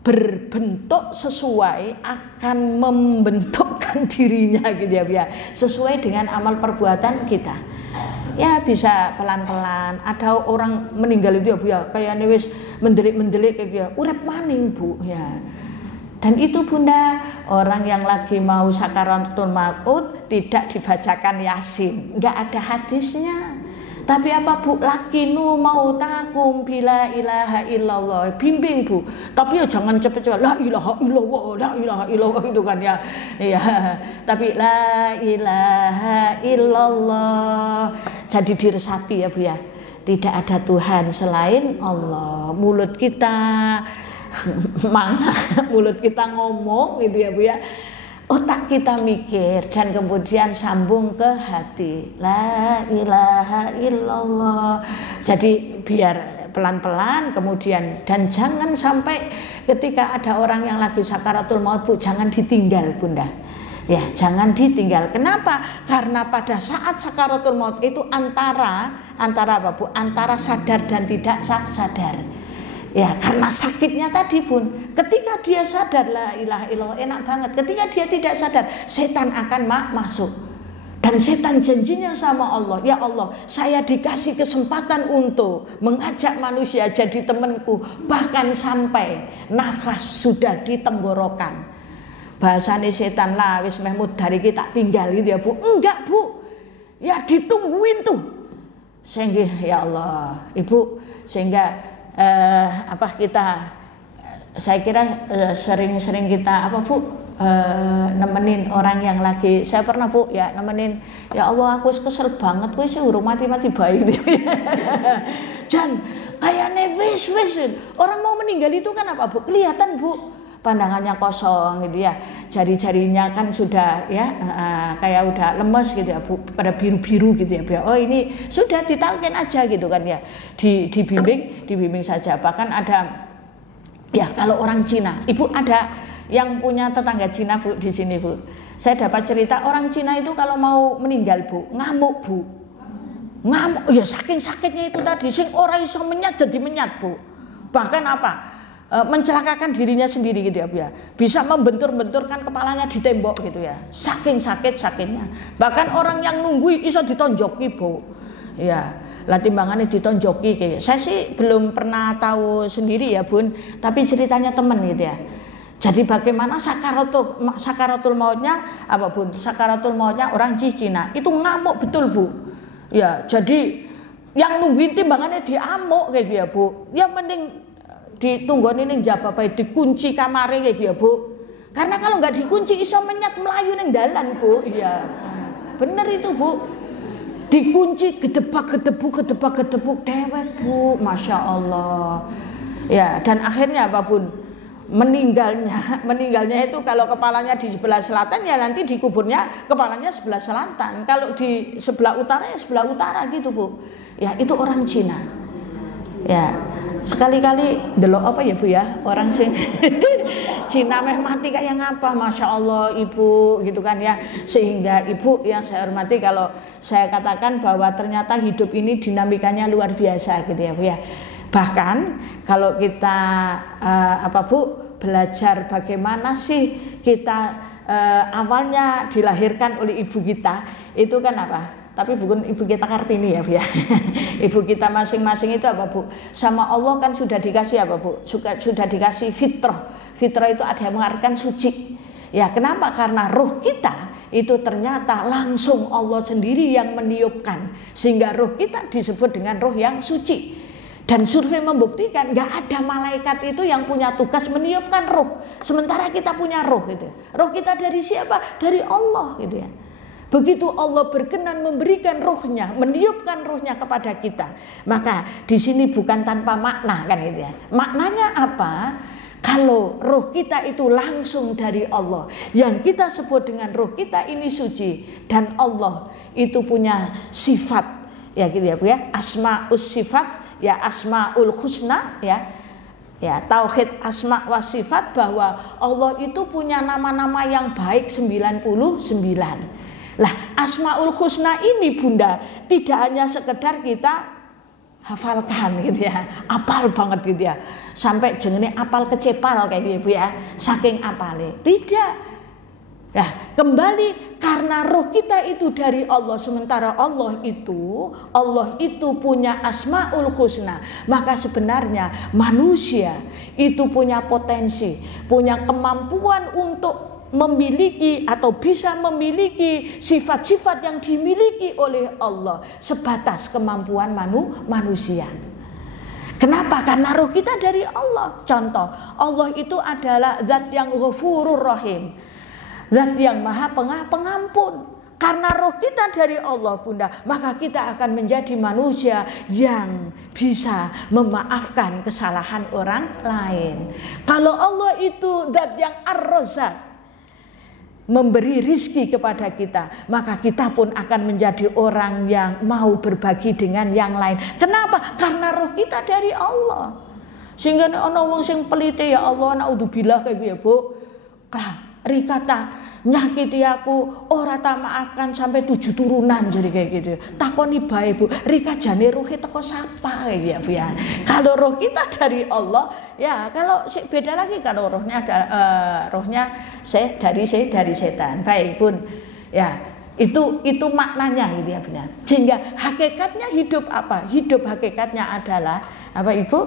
berbentuk sesuai, akan membentukkan dirinya gitu ya, sesuai dengan amal perbuatan kita. Ya bisa pelan-pelan. Ada orang meninggal itu ya Bu ya, kayak wis mendelik-mendelik kayak ya, urip maning Bu ya. Dan itu Bunda, orang yang lagi mau sakaratul maut tidak dibacakan Yasin, enggak ada hadisnya. Tapi apa Bu? Lakinu mautakum bila ilaha illallah. Bimbing Bu. Tapi ya jangan cepet-cepet la ilaha illallah itu kan ya. Iya. Tapi la ilaha illallah. Jadi diresapi ya Bu ya. Tidak ada Tuhan selain Allah. Mulut kita mulut kita ngomong gitu ya Bu ya. Otak kita mikir dan kemudian sambung ke hati. La ilaha illallah. Jadi biar pelan-pelan kemudian, dan jangan sampai ketika ada orang yang lagi sakaratul maut Bu, jangan ditinggal Bunda. Ya, jangan ditinggal. Kenapa? Karena pada saat sakaratul maut itu antara apa Bu? Antara sadar dan tidak sadar. Ya, karena sakitnya tadi Bun. Ketika dia sadar la ilaha illallah enak banget. Ketika dia tidak sadar, setan akan masuk. Dan setan janjinya sama Allah, ya Allah, saya dikasih kesempatan untuk mengajak manusia jadi temanku, bahkan sampai nafas sudah di tenggorokan. Bahasane setan lah wis meh dari kita tinggal gitu ya Bu. Enggak Bu. Ya ditungguin tuh. Sehingga ya Allah, Ibu, sehingga saya kira sering-sering kita apa Bu nemenin orang yang lagi, saya pernah Bu ya nemenin, ya Allah aku kesel banget kowe sih urung mati-mati bae gitu. Jan kayane wis orang mau meninggal itu kan apa Bu? Kelihatan Bu, pandangannya kosong gitu ya, jari-jarinya kan sudah ya kayak udah lemes gitu ya Bu, pada biru-biru gitu ya Bu. Oh ini sudah ditalkin aja gitu kan ya, dibimbing saja. Bahkan ada ya kalau orang Cina, Ibu ada yang punya tetangga Cina Bu di sini Bu. Saya dapat cerita orang Cina itu kalau mau meninggal Bu, ngamuk Bu. Ngamuk ya saking sakitnya itu tadi, sing ora iso menyat jadi menyat Bu. Bahkan apa? Mencelakakan dirinya sendiri gitu ya Bu ya. Bisa membentur-benturkan kepalanya di tembok gitu ya. Saking sakitnya. Bahkan orang yang nunggu iso ditonjoki Bu. Ya. Lah timbangannya ditonjoki kayak. Saya sih belum pernah tahu sendiri ya Bun, tapi ceritanya temen gitu ya. Jadi bagaimana sakaratul mautnya apa Bun? Sakaratul mautnya orang Cina itu ngamuk betul Bu. Ya, jadi yang nungguin timbangannya diamuk kayak gitu ya Bu. Yang mending ditungguin ini jawab baik dikunci kamarnya kayak gitu ya Bu. Karena kalau nggak dikunci iso menyat melayu neng dalan Bu. Iya. Bener itu Bu. Dikunci gedebak gedebuk dewek Bu. Masya Allah. Ya, dan akhirnya apa Bun? Meninggalnya itu kalau kepalanya di sebelah selatan ya nanti dikuburnya kepalanya sebelah selatan. Kalau di sebelah utara ya sebelah utara gitu Bu. Ya, itu orang Cina. Ya, sekali-kali delok apa ya Bu ya, orang sing Cina meh mati kayak ngapa, Masya Allah Ibu gitu kan ya. Sehingga Ibu yang saya hormati, kalau saya katakan bahwa ternyata hidup ini dinamikanya luar biasa gitu ya Bu ya. Bahkan kalau kita apa Bu belajar bagaimana sih kita awalnya dilahirkan oleh ibu kita itu kan apa? Tapi bukan ibu kita Kartini ya Bu ya. Ibu kita masing-masing itu apa Bu? Sama Allah kan sudah dikasih apa Bu? Sudah dikasih fitrah. Fitrah itu ada yang mengartikan suci. Ya kenapa? Karena roh kita itu ternyata langsung Allah sendiri yang meniupkan. Sehingga roh kita disebut dengan roh yang suci. Dan survei membuktikan nggak ada malaikat itu yang punya tugas meniupkan roh. Sementara kita punya roh gitu. Roh kita dari siapa? Dari Allah gitu ya. Begitu Allah berkenan memberikan rohnya, meniupkan rohnya kepada kita, maka di sini bukan tanpa makna kan gitu ya. Maknanya apa? Kalau roh kita itu langsung dari Allah, yang kita sebut dengan roh kita ini suci, dan Allah itu punya sifat ya gitu ya Bu ya, asmaus sifat ya, asmaul husna ya. Ya, tauhid asma wa sifat bahwa Allah itu punya nama-nama yang baik 99. Lah, asmaul husna ini Bunda tidak hanya sekedar kita hafalkan gitu ya, apal banget gitu ya, sampai jenenge apal kecepal kayak gitu ya, saking apale. Tidak. Nah, kembali karena roh kita itu dari Allah, sementara Allah itu punya asmaul husna, maka sebenarnya manusia itu punya potensi, punya kemampuan untuk memiliki atau bisa memiliki sifat-sifat yang dimiliki oleh Allah sebatas kemampuan manusia. Kenapa? Karena roh kita dari Allah. Contoh, Allah itu adalah zat yang ghafurur rahim, zat yang maha pengampun. Karena roh kita dari Allah Bunda, maka kita akan menjadi manusia yang bisa memaafkan kesalahan orang lain. Kalau Allah itu zat yang ar-razzaq, memberi rizki kepada kita, maka kita pun akan menjadi orang yang mau berbagi dengan yang lain. Kenapa? Karena roh kita dari Allah. Sehingga ana wong sing pelite ya Allah, naudzubillah kayak gitu ya Bu. Rikata nyakiti aku ora tak maafkan sampai 7 turunan jadi kayak gitu. Takoni bae Bu, Rika jane ruhe teko sapa ya Bu ya. Kalau roh kita dari Allah ya, kalau beda lagi kalau rohnya rohnya dari setan. Baik Bun. Ya, itu maknanya gitu ya Bu. Sehingga hakikatnya hidup apa? Hidup hakikatnya adalah apa Ibu?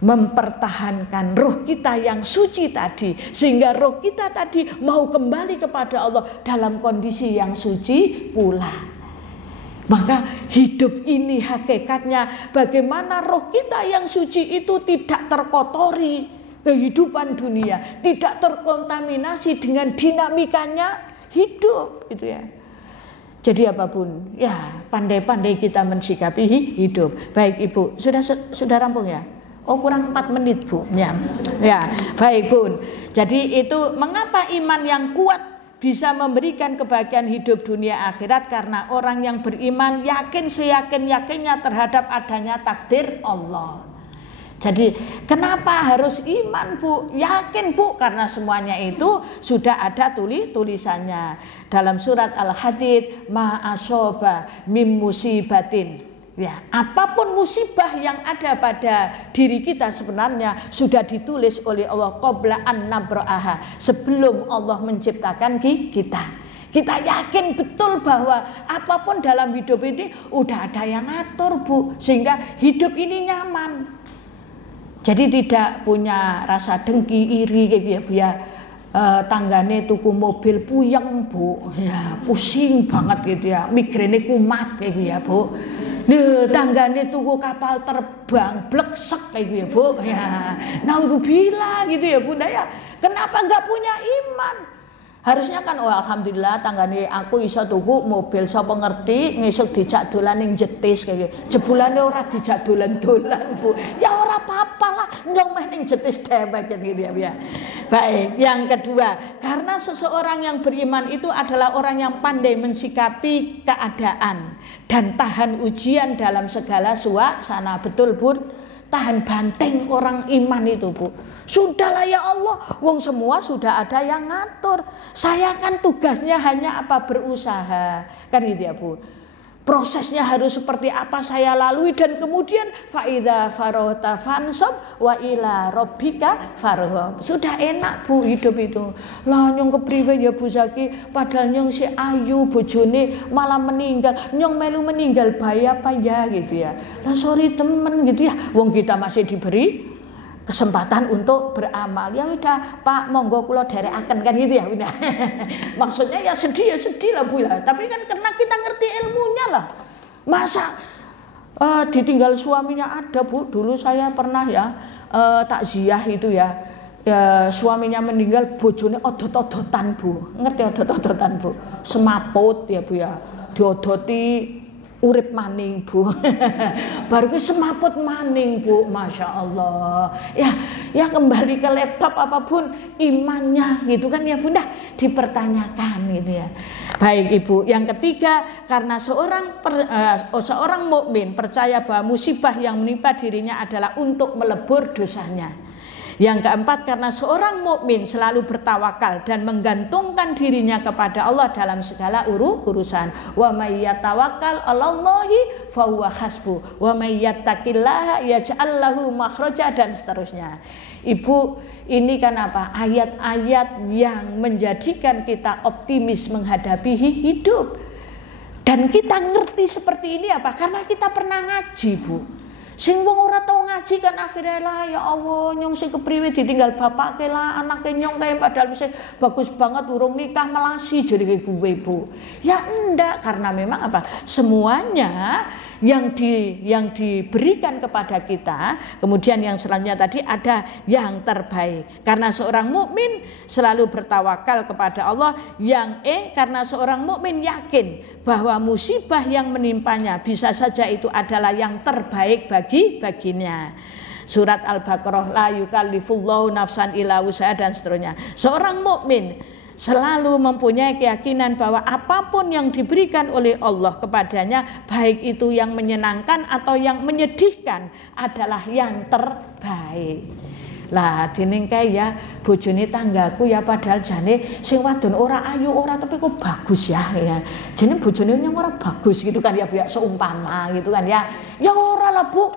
Mempertahankan roh kita yang suci tadi, sehingga roh kita tadi mau kembali kepada Allah dalam kondisi yang suci pula. Maka hidup ini hakikatnya bagaimana roh kita yang suci itu tidak terkotori kehidupan dunia, tidak terkontaminasi dengan dinamikanya hidup gitu ya. Jadi apa Bun? Ya, pandai-pandai kita mensikapi hidup. Baik Ibu, sudah rampung ya? Oh kurang 4 menit Bu ya. Ya, baik Bun. Jadi itu mengapa iman yang kuat bisa memberikan kebahagiaan hidup dunia akhirat? Karena orang yang beriman yakin seyakin-yakinnya terhadap adanya takdir Allah. Jadi kenapa harus iman Bu? Yakin Bu, karena semuanya itu sudah ada tulisannya. Dalam surat Al-Hadid, ma asoba mim musibatin. Ya, apapun musibah yang ada pada diri kita sebenarnya sudah ditulis oleh Allah qabla an nabra'aha, sebelum Allah menciptakan kita. Kita yakin betul bahwa apapun dalam hidup ini udah ada yang ngatur, Bu, sehingga hidup ini nyaman. Jadi tidak punya rasa dengki, iri kayak gitu ya, Bu ya. Tanggane tuku mobil puyeng, Bu, ya pusing banget gitu ya, migrene kumat kayak gitu ya, Bu. Tanggane tuku kapal terbang bleksek kayak gitu ya, Bu, ya naudzubillah gitu ya, Bunda ya. Kenapa nggak punya iman? Harusnya kan, oh alhamdulillah tanggane aku iso tuku mobil, sapa ngerti ngesuk dijak dolan ning jetis kayak gitu. Jebulane ora dijak dolan-dolan, Bu. Ya ora apa-apa lah, nyong meh ning jetis dhewek gitu ya. Baik, yang kedua, karena seseorang yang beriman itu adalah orang yang pandai mensikapi keadaan dan tahan ujian dalam segala suasana. Betul, Bu? Tahan banting orang iman itu, Bu. Sudahlah ya Allah, wong semua sudah ada yang ngatur. Saya kan tugasnya hanya apa, berusaha. Kan gitu ya, Bu. Prosesnya harus seperti apa saya lalui, dan kemudian faidza farota fansab wa ila rabbika farghab. Sudah enak, Bu, hidup itu. Lah nyong kepriwe ya Bu Zaki, padahal nyong si ayu bojone malah meninggal. Nyong melu meninggal bae apa ya gitu ya. Lah sorry temen gitu ya. Wong kita masih diberi kesempatan untuk beramal. Ya udah Pak, monggo kula derekaken kan gitu ya. Udah. Maksudnya ya sedih lah Bu lah. Tapi kan karena kita ngerti ilmunya lah. Masa ditinggal suaminya ada, Bu. Dulu saya pernah ya takziah itu ya. Suaminya meninggal, bojone odot-odotan, Bu. Ngerti odot-odotan, Bu? Semaput ya, Bu ya. Diodoti urip maning, Bu. Baru ke semaput maning, Bu. Masya Allah. Ya kembali ke laptop apapun imannya gitu kan ya Bunda, dipertanyakan gitu ya. Baik Ibu, yang ketiga, karena seorang mukmin percaya bahwa musibah yang menimpa dirinya adalah untuk melebur dosanya. Yang keempat, karena seorang mukmin selalu bertawakal dan menggantungkan dirinya kepada Allah dalam segala urusan. Wa may yatawakkal 'alallahi fa huwa hasbuh wa may yattaqillaha yaj'al lahu makhraja, dan seterusnya. Ibu, ini kan apa? Ayat-ayat yang menjadikan kita optimis menghadapi hidup. Dan kita ngerti seperti ini apa? Karena kita pernah ngaji, Bu. Sing wong ora tau ngaji kan akhirnya lah ya Allah, nyong sing kepriwe ditinggal bapake lah, anake nyong kayak padahal bisa bagus banget urung nikah melasi jadi kayak gue, Bu. Ya enggak, karena memang apa? Semuanya yang diberikan kepada kita, kemudian yang selanjutnya tadi ada yang terbaik. Karena seorang mukmin selalu bertawakal kepada Allah, karena seorang mukmin yakin bahwa musibah yang menimpanya bisa saja itu adalah yang terbaik baginya. Surat Al-Baqarah, la yukallifullahu nafsan illa wus'aha, dan seterusnya. Seorang mukmin selalu mempunyai keyakinan bahwa apapun yang diberikan oleh Allah kepadanya, baik itu yang menyenangkan atau yang menyedihkan, adalah yang terbaik. Lah dening kae ya bojone tanggaku ya, padahal jane sing wadon ora ayu ora, tapi kok bagus ya. Jane bojone yang ora bagus gitu kan ya, Bu ya, seumpama gitu kan ya. Ya ora lah, Bu.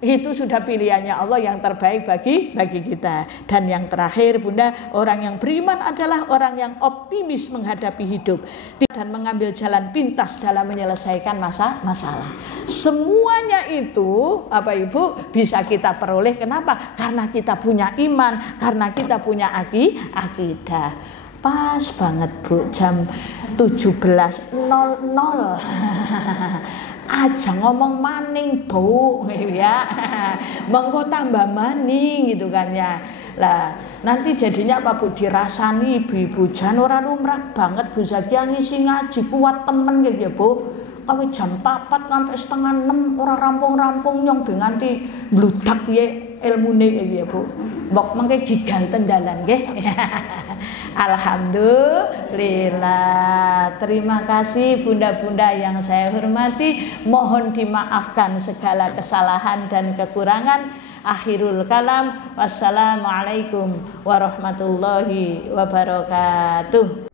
Itu sudah pilihannya Allah yang terbaik bagi kita. Dan yang terakhir Bunda, orang yang beriman adalah orang yang optimis menghadapi hidup dan mengambil jalan pintas dalam menyelesaikan masalah. Semuanya itu apa Ibu bisa kita peroleh. Kenapa? Karena kita punya iman, karena kita punya akidah. Pas banget Bu, jam 17.00 aja ngomong maning, Bu ya. Monggo tambah maning gitu kan ya. Lah nanti jadinya apa Bu, dirasani ibu-ibu jan ora lumrah banget Bu Zaki ngisi ngaji kuat temen gitu ya Bu. Kawe jam 4 sampai setengah 6 ora rampung-rampung nyong be nganti mbludak piye ilmune gitu ya Bu. Mbok mengke giganten dalan nggih. Alhamdulillah. Terima kasih bunda-bunda yang saya hormati. Mohon dimaafkan segala kesalahan dan kekurangan. Akhirul kalam. Wassalamualaikum warahmatullahi wabarakatuh.